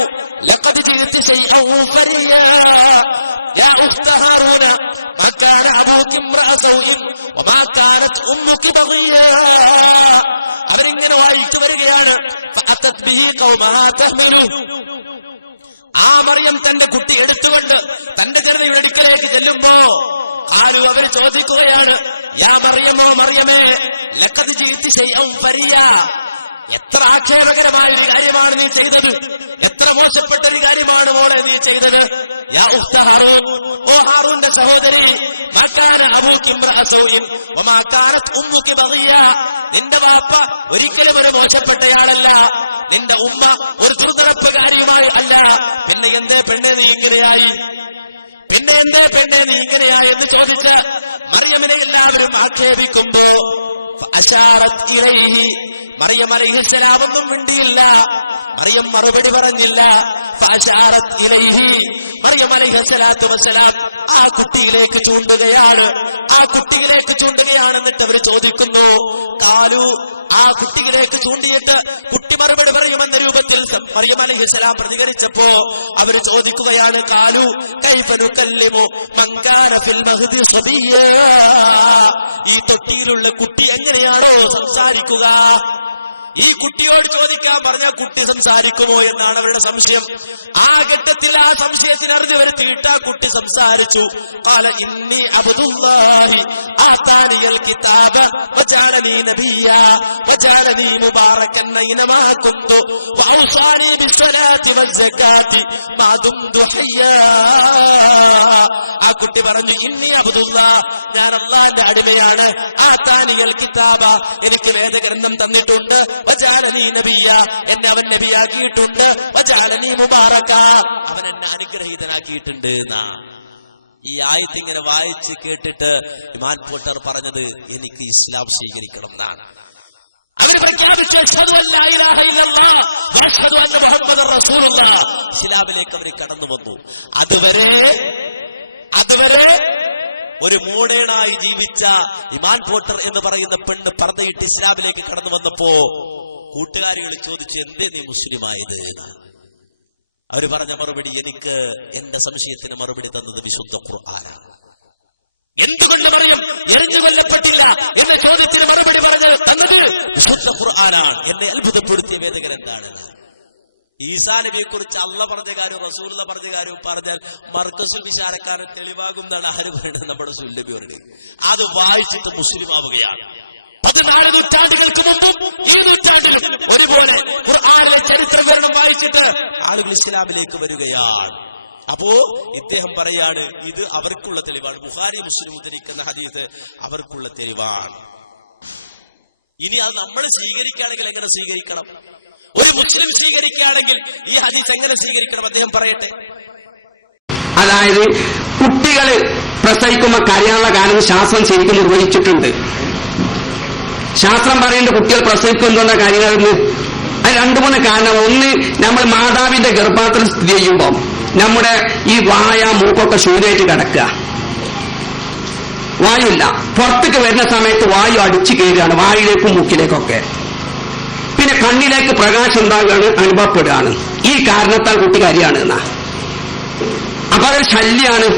لقد جئت شيئا فريا يا أخت هارون ما كان أبوك امرأ سوء وما كانت أمك بغيا. അവരിങ്ങനെ വായിച്ചു വരികയാണ്. فأتت به قومها تحمله, ആ മറിയം തന്റെ കുട്ടി എടുത്തുകൊണ്ട് തന്റെ ജനതയുടെ അടുക്കലേക്ക് ചെല്ലുമ്പോ ഖാലു, അവർ ചോദിക്കുകയാണ്, യാ മറിയമോ മറിയമേ, ലഖദ് ജീതി ശൈഅൻ ഫരിയാ, എത്ര ആക്ഷേപകരമായ ഒരു കാര്യമാണ് നീ ചെയ്തത്, എത്ര മോശപ്പെട്ട ഒരു കാര്യമാണ് മോളെ നീ ചെയ്തത്. യാ ഉഖ്ത ഹാറൂൻ, ഓ ഹാറൂന്റെ സഹോദരി, മാ കാന അബൂകി ഇംറഅ സൗഇൻ വമാ കാനത് ഉമ്മുകി ബഗിയ, നിന്റെ വാപ്പ ഒരിക്കലും ഒരു മോശപ്പെട്ടയാളല്ല, നിന്റെ ഉമ്മ ഒരു ദുർനടപ്പുകാരിയുമായി അല്ല. പിന്നെ എന്തേ പെണ്ണെ നീ ഇങ്ങനെയായി, എന്ന് ചോദിച്ച് മറിയമിനെ എല്ലാവരും ആക്ഷേപിക്കുമ്പോ ഫഅശാറത് ഇലൈഹി, മറിയം അലൈഹിസ്സലാം ഒന്നും മിണ്ടിയില്ല. മറിയം മറുപടി പറഞ്ഞില്ല. ഫഅശാറത് ഇലൈഹി, മറിയം അലൈഹിസ്സലാത്തു വസ്സലാം ആ കുട്ടിയിലേക്ക് ചൂണ്ടുകയാണ്. എന്നിട്ട് അവർ ചോദിക്കുന്നു, കാലു, ആ കുട്ടിയിലേക്ക് ചൂണ്ടിയിട്ട് കുട്ടി മറുപടി പറയുമെന്ന രൂപത്തിൽ മറിയം അലൈഹിസ്സലാം പ്രതികരിച്ചപ്പോ അവർ ചോദിക്കുകയാണ്, കാലു കൈഫ നുകല്ലിമു മൻ കാന ഫിൽ മഹ്ദി സബിയ്യാ, ഈ തൊട്ടിയിലുള്ള കുട്ടി എങ്ങനെയാണോ സംസാരിക്കുക? ഈ കുട്ടിയോട് ചോദിക്കാൻ പറഞ്ഞാൽ കുട്ടി സംസാരിക്കുമോ എന്നാണ് അവരുടെ സംശയം. ആ ഘട്ടത്തിൽ ആ സംശയത്തിന് അറുതി വരുത്തിയിട്ട് ആ കുട്ടി സംസാരിച്ചു. ഖാല ഇന്നി അബ്ദുല്ലാഹി ആതാനിയൽ കിതാബ വജഅലനി നബിയ്യ വജഅലനി മുബാറകൻ അയ്നമാ കുന്തു വഔസാനി ബിസ്സലാത്തി വസ്സകാത്തി മാ ദുംതു ഹയ്യാ. ആ കുട്ടി പറഞ്ഞു, ഇന്നി അബ്ദുല്ലാഹ്, ഞാൻ അല്ലാഹുവിന്റെ അടിമയാണ്. ആതാനിയൽ കിതാബ, എനിക്ക് വേദഗ്രന്ഥം തന്നിട്ടുണ്ട്. വജഅലനി നബിയ്യ, എന്നെ അവൻ നബിയാക്കിയിട്ടുണ്ട്. വജഅലനി മുബാറക, അവൻ എന്നെ അനുഗ്രഹീതനാക്കിയിട്ടുണ്ട് എന്നാ. ഈ ആയത്ത് ഇങ്ങനെ വായിച്ച് കേട്ടിട്ട് ഇമാൻ പോട്ടർ പറഞ്ഞത്, എനിക്ക് ഇസ്ലാം സ്വീകരിക്കണം എന്നാണ്. അവർ പ്രഖ്യാപിച്ചു അശ്ഹദു അല്ലാ ഇലാഹ ഇല്ലല്ലാഹ് വഅശ്ഹദു അന്ന മുഹമ്മദർ റസൂലുള്ളാഹ്. ഇസ്ലാമിലേക്ക് അവർ കടന്നു വന്നു. അതുവരെ ഒരു മോഡേണായി ജീവിച്ച ഇമാൻ പോട്ടർ എന്ന് പറയുന്ന പെണ്ണ് പർദ്ദയിട്ട് ഇസ്ലാമിലേക്ക് കടന്നു വന്നപ്പോ കൂട്ടുകാരികൾ ചോദിച്ചു, എന്തേ നീ മുസ്ലിമായത്? അവര് പറഞ്ഞ മറുപടി, എനിക്ക് എന്റെ സംശയത്തിന് മറുപടി തന്നത് വിശുദ്ധ ഖുർആനാണ്. എന്തുകൊണ്ട് മറിയം എറിഞ്ഞു കൊല്ലപ്പെട്ടില്ല എന്ന ചോദ്യത്തിന് മറുപടി തന്നത് വിശുദ്ധ ഖുർആനാണ്. എന്നെ അത്ഭുതപ്പെടുത്തിയ വേദഗ്രന്ഥാണ്. ഈസാ നബിയെ കുറിച്ച് അള്ള പറഞ്ഞ കാര്യവും റസൂലുള്ള പറഞ്ഞ കാര്യവും പറഞ്ഞാൽ മർക്കസുൽ വിശാരക്കാരൻ തെളിവാകും എന്നാണ് ആര് പറയുന്നത്? നമ്മുടെ സുല്ലബി പറയുന്നത്. അത് വായിച്ചിട്ട് മുസ്ലിം ആവുകയാണ്. 14 നൂറ്റാണ്ടുകൾക്ക് മുമ്പും ഈ നൂറ്റാണ്ടിലും ഒരുപോലെ ഖുർആനിലെ ചരിത്ര വിവരണം വായിച്ചിട്ട് ആളുകൾ ഇസ്ലാമിലേക്ക് വരികയാണ്. അപ്പോ ഇദ്ദേഹം പറയാണ്, ഇത് അവർക്കുള്ള തെളിവാണ്. ബുഖാരി മുസ്ലിം ഉദ്ധരിക്കുന്ന ഹദീസ് അവർക്കുള്ള തെളിവാണ്. ഇനി അത് നമ്മൾ സ്വീകരിക്കുകയാണെങ്കിൽ എങ്ങനെ സ്വീകരിക്കണം? ഒരു മുസ്ലിം സ്വീകരിക്കുകയാണെങ്കിൽ ഈ ഹദീസ് എങ്ങനെ സ്വീകരിക്കണം? അദ്ദേഹം പറയട്ടെ. അതായത് കുട്ടികള് പ്രസവിക്കുമ്പോൾ കരയാനുള്ള കാലം ശാസ്ത്രം ശരിക്കും നിർവഹിച്ചിട്ടുണ്ട്. ശാസ്ത്രം പറയുന്നത് കുട്ടികൾ പ്രസവിക്കുന്ന കാര്യങ്ങളെന്ന് അത് 2-3 കാരണം. ഒന്ന്, നമ്മൾ മാതാവിന്റെ ഗർഭപാത്രം സ്ഥിതി ചെയ്യുമ്പോൾ നമ്മുടെ ഈ വായ മൂക്കൊക്കെ ശൂന്യമായിട്ട് കിടക്കുക, വായുല്ല. പുറത്തേക്ക് വരുന്ന സമയത്ത് വായു അടിച്ചു കയറുകയാണ് വായിലേക്കും മൂക്കിലേക്കൊക്കെ. പിന്നെ കണ്ണിലേക്ക് പ്രകാശം ഉണ്ടാകുകയാണ്, അനുഭവപ്പെടുകയാണ്. ഈ കാരണത്താൽ കുട്ടി കരിയാണ് എന്നാ. അപ്പൊ അതൊരു ശല്യാണ്.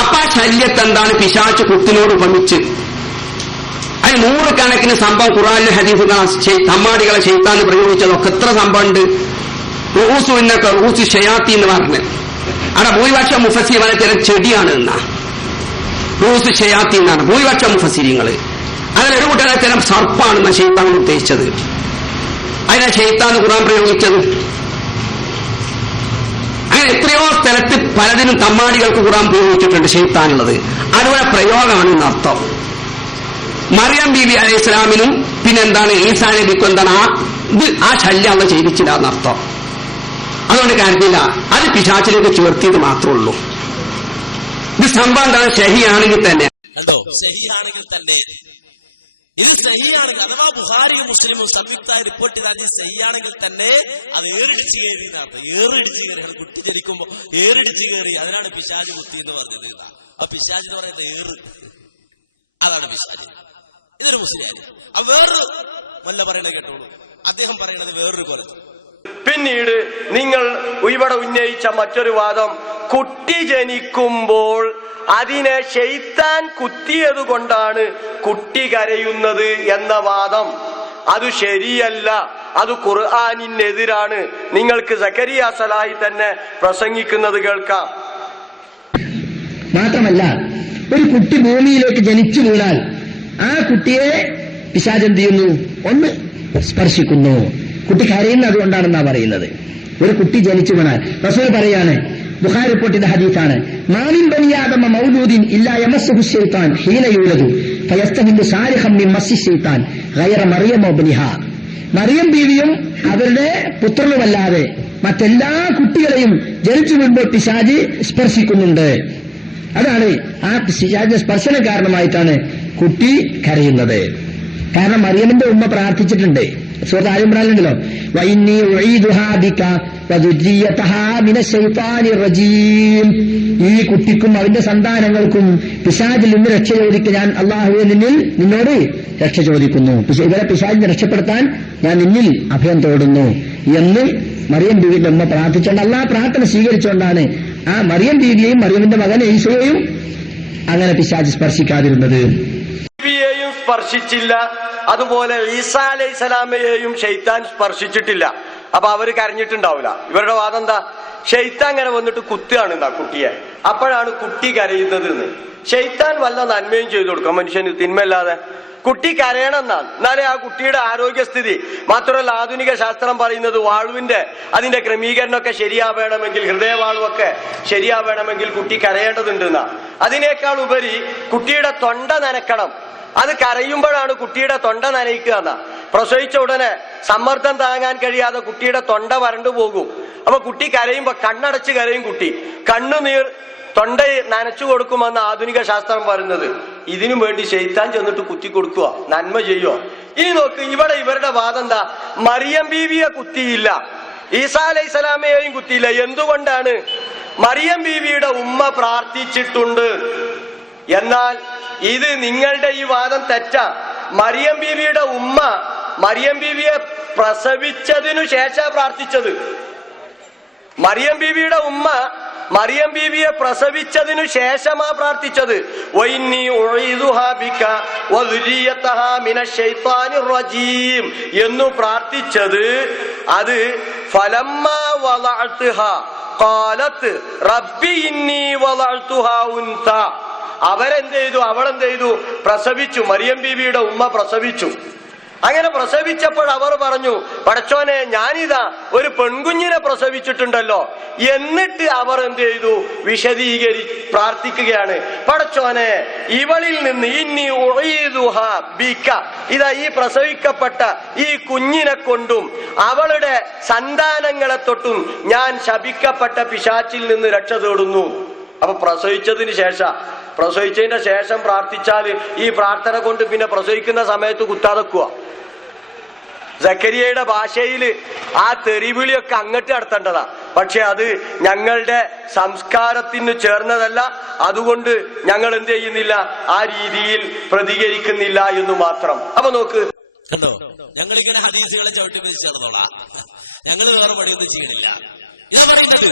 അപ്പൊ ആ ശല്യത്തെ എന്താണ് പിശാച് കുട്ടിനോട് ഉപമിച്ച് അതിന് 100 കണക്കിന് സംഭവം ഖുർആനിലെ ഹദീസിൽ തമ്മാടികളെ ശൈത്താൻ പ്രയോഗിച്ചതൊക്കെ എത്ര സംഭവം ഉണ്ട്. റൂസുന്നൊക്കെ റൂസ് ഷയാത്തി എന്ന് പറഞ്ഞ് അവിടെ ഭൂരിപക്ഷം മുഫസ്സിർ പറഞ്ഞ ചില ചെടിയാണ് എന്നാ. റൂസ് ഷയാത്തി എന്നാണ് ഭൂരിപക്ഷം മുഫസ്സിരിങ്ങള്. അതിലൊരു കൂട്ടരെ ചില സർപ്പാണെന്ന ശൈത്താൻ ഉദ്ദേശിച്ചത്. അതിനെ ശൈത്താൻ ഖുർആൻ പ്രയോഗിച്ചത്. അങ്ങനെ എത്രയോ സ്ഥലത്ത് പലതിനും തമ്മാടികൾക്ക് ഖുർആൻ പ്രയോഗിച്ചിട്ടുണ്ട് ശൈത്താനുള്ളത്. അതുപോലെ പ്രയോഗമാണ് എന്നർത്ഥം. മറിയം ബീബി അലൈഹി ഇസ്ലാമിനും പിന്നെന്താണ് ഈസാ നബിക്കും എന്താണ് ആ ശല്യം അള്ള ചെയ്യിച്ചില്ല എന്നർത്ഥം. അതുകൊണ്ട് കാര്യത്തില്ല, അത് പിശാചിലേക്ക് ചേർത്തിയത് മാത്രമേ ഉള്ളൂ. ഇത് സംഭവം എന്താണ്? സഹിയാണെങ്കിൽ തന്നെ കണ്ടോ, സഹിയാണെങ്കിൽ തന്നെ ഇത് സഹിയാണെങ്കിൽ, അഥവാ ബുഖാരിയും മുസ്ലിമും സംയുക്തമായി റിപ്പോർട്ട് ചെയ്ത ഹദീസ് സഹിയാണെങ്കിൽ തന്നെ അത് ഏറിടിച്ച് കയറി എന്നർത്ഥം. ഏറിടിച്ച് കയറിയാണ്. കുട്ടി ജനിക്കുമ്പോ ഏറിടിച്ച് കയറി, അതിനാണ് പിശാച് കുത്തി എന്ന് പറഞ്ഞത്. ആ പിശാച് എന്ന് പറയുന്നത് ഏറ്, അതാണ് പിശാച്. ഇതൊരു മുസ്ലിം. അപ്പൊ വേറൊരു വല്ല പറയണത് കേട്ടോളൂ. അദ്ദേഹം പറയണത് വേറൊരു കൊലത്തിൽ. പിന്നീട് നിങ്ങൾ ഇവിടെ ഉന്നയിച്ച മറ്റൊരു വാദം, കുട്ടി ജനിക്കുമ്പോൾ അതിനെ ശൈത്താൻ കുത്തിയത് കൊണ്ടാണ് കുട്ടി കരയുന്നത് എന്ന വാദം. അത് ശരിയല്ല, അത് ഖുർആനിനെതിരാണ്. നിങ്ങൾക്ക് സക്കരിയ സലാഹി തന്നെ പ്രസംഗിക്കുന്നത് കേൾക്കാം. മാത്രമല്ല, ഒരു കുട്ടി ഭൂമിയിലേക്ക് ജനിച്ചു വീണാൽ ആ കുട്ടിയെ പിശാച് എന്ത് ചെയ്യുന്നു? ഒന്ന് സ്പർശിക്കുന്നു. കുട്ടി കരയുന്നത് അതുകൊണ്ടാണെന്നാ പറയുന്നത്. ഒരു കുട്ടി ജനിച്ചു വീണാൽ റസൂൽ പറയാണ്, ബുഖാരി റിപ്പോർട്ട് ചെയ്ത ഹദീസാണ്, മാമിൻ ബനി ആദമ മൗലൂദിൻ ഇല്ലാ യമസ്സുഹു ശൈത്താൻ ഹീന യൂലദു ഫയസ്തഹില്ലു സാരിഖൻ മിൻ മസ്സി ശൈത്താൻ ഗൈറ മറിയം വബ്നിഹാ. മറിയം ബീവിയും അവരുടെ പുത്രനുമല്ലാതെ മറ്റെല്ലാ കുട്ടികളെയും ജനിച്ചു വീഴുമ്പോൾ പിശാച് സ്പർശിക്കുന്നുണ്ട്. അതാണ് ആ പിശാചിന്റെ സ്പർശന കാരണമായിട്ടാണ് കുട്ടി കരയുന്നത്. കാരണം മറിയമിന്റെ ഉമ്മ പ്രാർത്ഥിച്ചിട്ടുണ്ട്. സൂറത്ത് ആൽ ഇംറാനിലുണ്ടല്ലോ, വഇന്നി ഉഈദുഹാ ബിക വദുരിയതഹാ മിനശ്ശൈത്താനിർ റജീം. ഈ കുട്ടിക്കും അവന്റെ സന്താനങ്ങൾക്കും പിശാചിൽ നിന്ന് രക്ഷ ചോദിക്കാൻ ഞാൻ അല്ലാഹുവേ നിന്നോട് രക്ഷ ചോദിക്കുന്നു. ഇവരെ പിശാചിനെ രക്ഷപ്പെടുത്താൻ ഞാൻ നിന്നിൽ അഭയം തേടുന്നു എന്ന് മറിയം ബീവിന്റെ ഉമ്മ പ്രാർത്ഥിച്ചുകൊണ്ട് അല്ലാഹ് പ്രാർത്ഥന സ്വീകരിച്ചുകൊണ്ടാണ് ആ മറിയം ബീവിയെയും മറിയമിന്റെ മകൻ ഈസയെയും അങ്ങനെ പിശാച് സ്പർശിക്കാതിരുന്നത്. സ്പർശിച്ചില്ല, അതുപോലെ ഈസാ അലൈഹിസ്സലാമയെയും ശൈത്താൻ സ്പർശിച്ചിട്ടില്ല. അപ്പൊ അവര് കരഞ്ഞിട്ടുണ്ടാവില്ല. ഇവരുടെ വാദം എന്താ? ശൈത്താൻ അങ്ങനെ വന്നിട്ട് കുത്തുകയാണ് എന്താ കുട്ടിയെ, അപ്പോഴാണ് കുട്ടി കരയുന്നത് എന്ന്. ശൈത്താൻ വല്ല നന്മയും ചെയ്തു കൊടുക്കാം മനുഷ്യന്, തിന്മല്ലാതെ. കുട്ടി കരയണമെന്നാണ്, എന്നാലേ ആ കുട്ടിയുടെ ആരോഗ്യസ്ഥിതി. മാത്രമല്ല ആധുനിക ശാസ്ത്രം പറയുന്നത് വാൾവിന്റെ അതിന്റെ ക്രമീകരണമൊക്കെ ശരിയാവേണമെങ്കിൽ, ഹൃദയവാൾവൊക്കെ ശരിയാവേണമെങ്കിൽ കുട്ടി കരയേണ്ടതുണ്ട് എന്നാ. അതിനേക്കാൾ ഉപരി കുട്ടിയുടെ തൊണ്ട നനക്കണം. അത് കരയുമ്പോഴാണ് കുട്ടിയുടെ തൊണ്ട നനയിക്കുക എന്നാ. പ്രസവിച്ച ഉടനെ സമ്മർദ്ദം താങ്ങാൻ കഴിയാതെ കുട്ടിയുടെ തൊണ്ട വരണ്ടു പോകും. അപ്പൊ കുട്ടി കരയുമ്പോ കണ്ണടച്ച് കരയും കുട്ടി. കണ്ണുനീർ തൊണ്ട നനച്ചു കൊടുക്കുമെന്ന് ആധുനിക ശാസ്ത്രം പറയുന്നത്. ഇതിനു വേണ്ടി ശൈത്താൻ ചെന്നിട്ട് കുത്തി കൊടുക്കുക, നന്മ ചെയ്യുവോ? ഇനി നോക്ക്, ഇവിടെ ഇവരുടെ വാദം എന്താ? മറിയം ബീവിയെ കുത്തിയില്ല, ഈസാ അലൈഹിസ്സലാമയെയും കുത്തിയില്ല. എന്തുകൊണ്ടാണ്? മറിയം ബീവിയുടെ ഉമ്മ പ്രാർത്ഥിച്ചിട്ടുണ്ട്. എന്നാൽ ഇത് നിങ്ങളുടെ ഈ വാദം തെറ്റാ. മറിയം ബീവിയുടെ ഉമ്മ മറിയം ബീവിയെ പ്രസവിച്ചതിനു ശേഷം പ്രാർത്ഥിച്ചത്. മറിയം ബീവിയുടെ ഉമ്മ മറിയം ബീവിയെ പ്രസവിച്ചതിനു ശേഷമാ പ്രാർത്ഥിച്ചത്. എന്നു പ്രാർത്ഥിച്ചത് അത് ഫലമ്മാ വളഅ്തുഹാ ഖാലത്ത് റബ്ബി ഇന്നി വളഅ്തുഹാ ഉൻത. അവരെന്ത് ചെയ്തു? അവളെന്ത് ചെയ്തു? പ്രസവിച്ചു. മറിയം ബീവിയുടെ ഉമ്മ പ്രസവിച്ചു. അങ്ങനെ പ്രസവിച്ചപ്പോൾ അവർ പറഞ്ഞു, പടച്ചോനെ ഞാനിതാ ഒരു പെൺകുഞ്ഞിനെ പ്രസവിച്ചിട്ടുണ്ടല്ലോ. എന്നിട്ട് അവർ എന്ത് ചെയ്തു? പ്രാർത്ഥിക്കുകയാണ്, പടച്ചോനെ ഇവളിൽ നിന്ന് ഇന്നി ഉഈദുഹാ ബിക, ഇതാ ഈ പ്രസവിക്കപ്പെട്ട ഈ കുഞ്ഞിനെ കൊണ്ടും അവളുടെ സന്താനങ്ങളെ തൊട്ടും ഞാൻ ശപിക്കപ്പെട്ട പിശാചിൽ നിന്ന് രക്ഷ തേടുന്നു. അപ്പൊ പ്രസവിച്ചതിന് ശേഷം പ്രാർത്ഥിച്ചാൽ ഈ പ്രാർത്ഥന കൊണ്ട് പിന്നെ പ്രസവിക്കുന്ന സമയത്ത് കുത്താതെക്കുക. സക്കരിയയുടെ ഭാഷയിൽ ആ തെറിവിളിയൊക്കെ അങ്ങോട്ട് നടത്തേണ്ടതാ. പക്ഷെ അത് ഞങ്ങളുടെ സംസ്കാരത്തിന് ചേർന്നതല്ല. അതുകൊണ്ട് ഞങ്ങൾ എന്ത് ചെയ്യുന്നില്ല, ആ രീതിയിൽ പ്രതികരിക്കുന്നില്ല എന്ന് മാത്രം. അപ്പൊ നോക്ക്, കണ്ടോ, ഞങ്ങളിങ്ങനെ ഹദീസുകളെ ചവിട്ടി പതിച്ച് നടന്നോളാം, ഞങ്ങൾ വേറെ പണിയൊന്നും ചെയ്യണില്ല. ഇതാ പറയുന്നത്.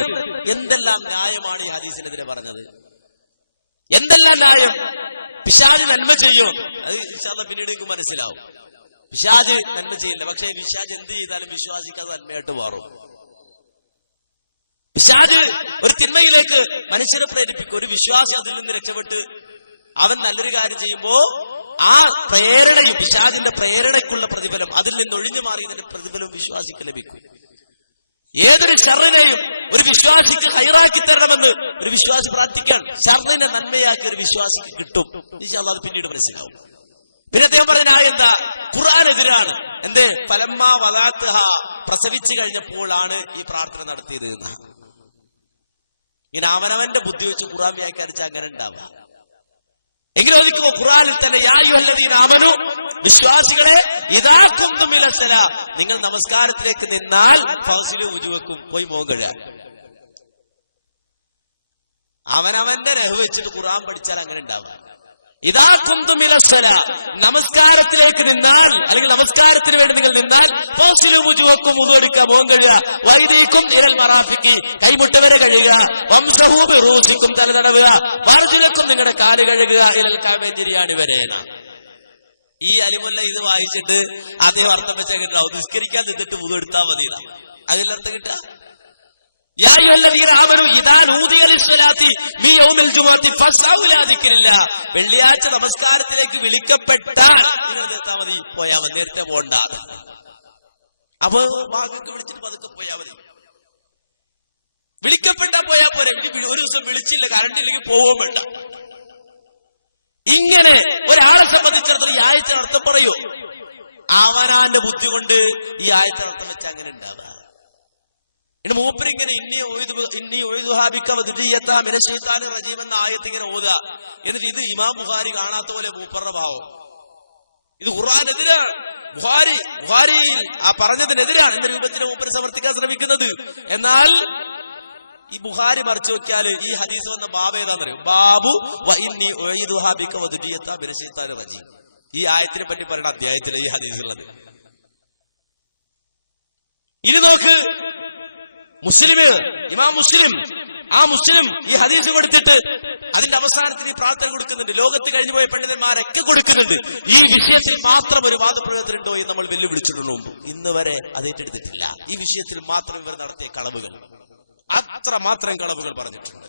എന്തെല്ലാം ന്യായമാണ് ഈ ഹദീസിനെതിരെ പറഞ്ഞത്? എന്തെല്ലാം ന്യായം? പിശാച് നന്മ ചെയ്യും, അത് ഇൻഷാല്ലാഹ് പിന്നീട് നിങ്ങൾക്ക് മനസ്സിലാവും. പിശാച് നന്മ ചെയ്യില്ല, പക്ഷെ പിശാച് എന്ത് ചെയ്താലും വിശ്വാസിക്കാതെ നന്മയായിട്ട് മാറും. പിശാച് ഒരു തിന്മയിലേക്ക് മനുഷ്യരെ പ്രേരിപ്പിക്കും. ഒരു വിശ്വാസി അതിൽ നിന്ന് രക്ഷപ്പെട്ട് അവൻ നല്ലൊരു കാര്യം ചെയ്യുമ്പോ ആ പ്രേരണയും പിശാചിന്റെ പ്രേരണയ്ക്കുള്ള പ്രതിഫലം, അതിൽ നിന്ന് ഒഴിഞ്ഞു മാറിയതിന്റെ പ്രതിഫലം വിശ്വാസിക്ക് ലഭിക്കും. ഏതൊരു ഷർറിനെയും ഒരു വിശ്വാസിക്ക് ഹൈറാക്കി തരണമെന്ന് ഒരു വിശ്വാസി പ്രാർത്ഥിക്കാൻ, ഷർറിനെ നന്മയാക്കി ഒരു വിശ്വാസിക്ക് കിട്ടും. ഇൻഷാല്ലാഹ് അത് പിന്നീട് മനസ്സിലാവും. പിന്നെ അദ്ദേഹം പറഞ്ഞ എന്താ? ഖുർആൻ എതിരാണ്. എന്തേ? ഫലമ്മാ വദഅത്ഹാ, പ്രസവിച്ചു കഴിഞ്ഞപ്പോഴാണ് ഈ പ്രാർത്ഥന നടത്തിയത് എന്ന്. ഇങ്ങനെ അവനവന്റെ ബുദ്ധി വെച്ച് ഖുർആൻ വ്യാഖ്യാനിച്ചാൽ അങ്ങനെ ഉണ്ടാവുക. എങ്കിലും ഒതുക്കുമോ? ഖുർആനിൽ തന്നെ യാ അയ്യുഹല്ലദീന ആമനു, വിശ്വാസികളെ, ഇദാ കുന്തും ഇലസ്സലാ, നിങ്ങൾ നമസ്കാരത്തിലേക്ക് നിന്നാൽ ഫഗ്സിലു വുജൂഹക്കും, പോയി മുഖം കഴുകാൻ. അവനവന്റെ നെഹ് വെച്ചിട്ട് ഖുർആൻ പഠിച്ചാൽ അങ്ങനെ ഉണ്ടാവുക. ഇദാ കുന്തും ഇലസ്സലാ, നമസ്കാരത്തിലേക്ക് നിന്നാൽ, അല്ലെങ്കിൽ നമസ്കാരത്തിന് വേണ്ടി നിങ്ങൾ നിന്നാൽ, ഫഗ്സിലു വുജൂഹക്കും, വുദു എടുക്കുക, മുഖം കഴുകുക, വൈദീകും ഇലൽ മറാഫിഖി, കൈമുട്ട് വരെ കഴുകുക, വംസഹൂ ബിറൂസിക്കും, തല തടവുക, വർജുലക്കും, നിങ്ങളുടെ കാല് കഴുകുക, ഇലൽ കഅബൈൻ, ജിരിയാണി വരേന. ഈ അലിമുല്ല ഇത് വായിച്ചിട്ട് അദ്ദേഹം അർത്ഥം വെച്ചാൽ കിട്ടാവും, നിസ്കരിക്കാൻ നിന്നിട്ട് വുദു എടുത്താൽ മതി. അതിലർത്ഥം കിട്ടുക. യാ അയ്യുഹല്ലദീന ആമനു ഇദാ നൂദിയ ലിസ്സലാത്തി മിൻ യൗമിൽ ജുമുഅത്തി ഫസ്ഔ ഇലാ ദിക്രില്ലാ, വെള്ളിയാഴ്ച നമസ്കാരത്തിലേക്ക് വിളിക്കപ്പെട്ടാൽ നിങ്ങൾ എത്താൻ മതി, പോയാൽ മതി, നേരത്തെ പോണ്ട. അപ്പൊ വാക്കൊക്കെ വിളിച്ചിട്ട് പതുക്കെ പോയാൽ മതി. വിളിക്കപ്പെട്ടാ പോയാൽ പോരെ. ഒരു ദിവസം വിളിച്ചില്ല, കറണ്ട് ഇല്ലെങ്കിൽ പോവുകയും വേണ്ട. ഇങ്ങനെ ഒരാളെ സംബന്ധിച്ചിടത്തോളം ഈ ആയത്തിന് അർത്ഥം പറയൂ. അവനാന്റെ ബുദ്ധി കൊണ്ട് ഈ ആയത്തിന് അർത്ഥം വെച്ചാൽ അങ്ങനെ ഉണ്ടാവുക. ഇനി മൂപ്പരിങ്ങനെ ഇന്നി ഉഈദുഹാ ബിക വദുരിയതഹാ മിനശ് ശൈത്താനിർ റജീം എന്ന ആയത്ത് ഇങ്ങനെ ഓതുക. എന്നിട്ട് ഇത് ഇമാം ബുഖാരി കാണാത്ത പോലെ മൂപ്പറുടെ ഭാവം. ഇത് ഖുർആനെതിരാണ്, ബുഖാരിയിൽ ആ പറഞ്ഞതിനെതിരാണ് എന്ന രൂപത്തിൽ മൂപ്പര് സമർത്ഥിക്കാൻ ശ്രമിക്കുന്നത്. എന്നാൽ ഈ ബുഖാരി മറിച്ചു നോക്കിയാൽ ഈ ഹദീസ് വന്ന ബാബ് ഏതാണെന്നറിയോ? ബാബു വ ഇന്നി ഉഈദുഹാ ബിക വദുരിയതഹാ മിനശ് ശൈത്താനിർ റജീം. ഈ ആയത്തിനെ പറ്റി പറയുന്ന അധ്യായത്തിലെ ഈ ഹദീസ് ഉള്ളത്. ഇനി നോക്ക്, ഇമാം മുസ്ലിം ഈ ഹദീസ് കൊടുത്തിട്ട് അതിന്റെ അവസാനത്തിന് ഈ പ്രാർത്ഥന കൊടുക്കുന്നുണ്ട്. ലോകത്ത് കഴിഞ്ഞു പോയ പണ്ഡിതന്മാരൊക്കെ കൊടുക്കുന്നുണ്ട്. ഈ വിഷയത്തിൽ മാത്രം ഒരു വാദപ്രയോഗത്തിലുണ്ടോ എന്ന് നമ്മൾ വെല്ലുവിളിച്ചിട്ടുണ്ട് മുമ്പ്. ഇന്ന് വരെ അത് ഏറ്റെടുത്തിട്ടില്ല. ഈ വിഷയത്തിൽ മാത്രം ഇവർ നടത്തിയ കളവുകൾ, അത്ര മാത്രം കളവുകൾ പറഞ്ഞിട്ടുണ്ട്.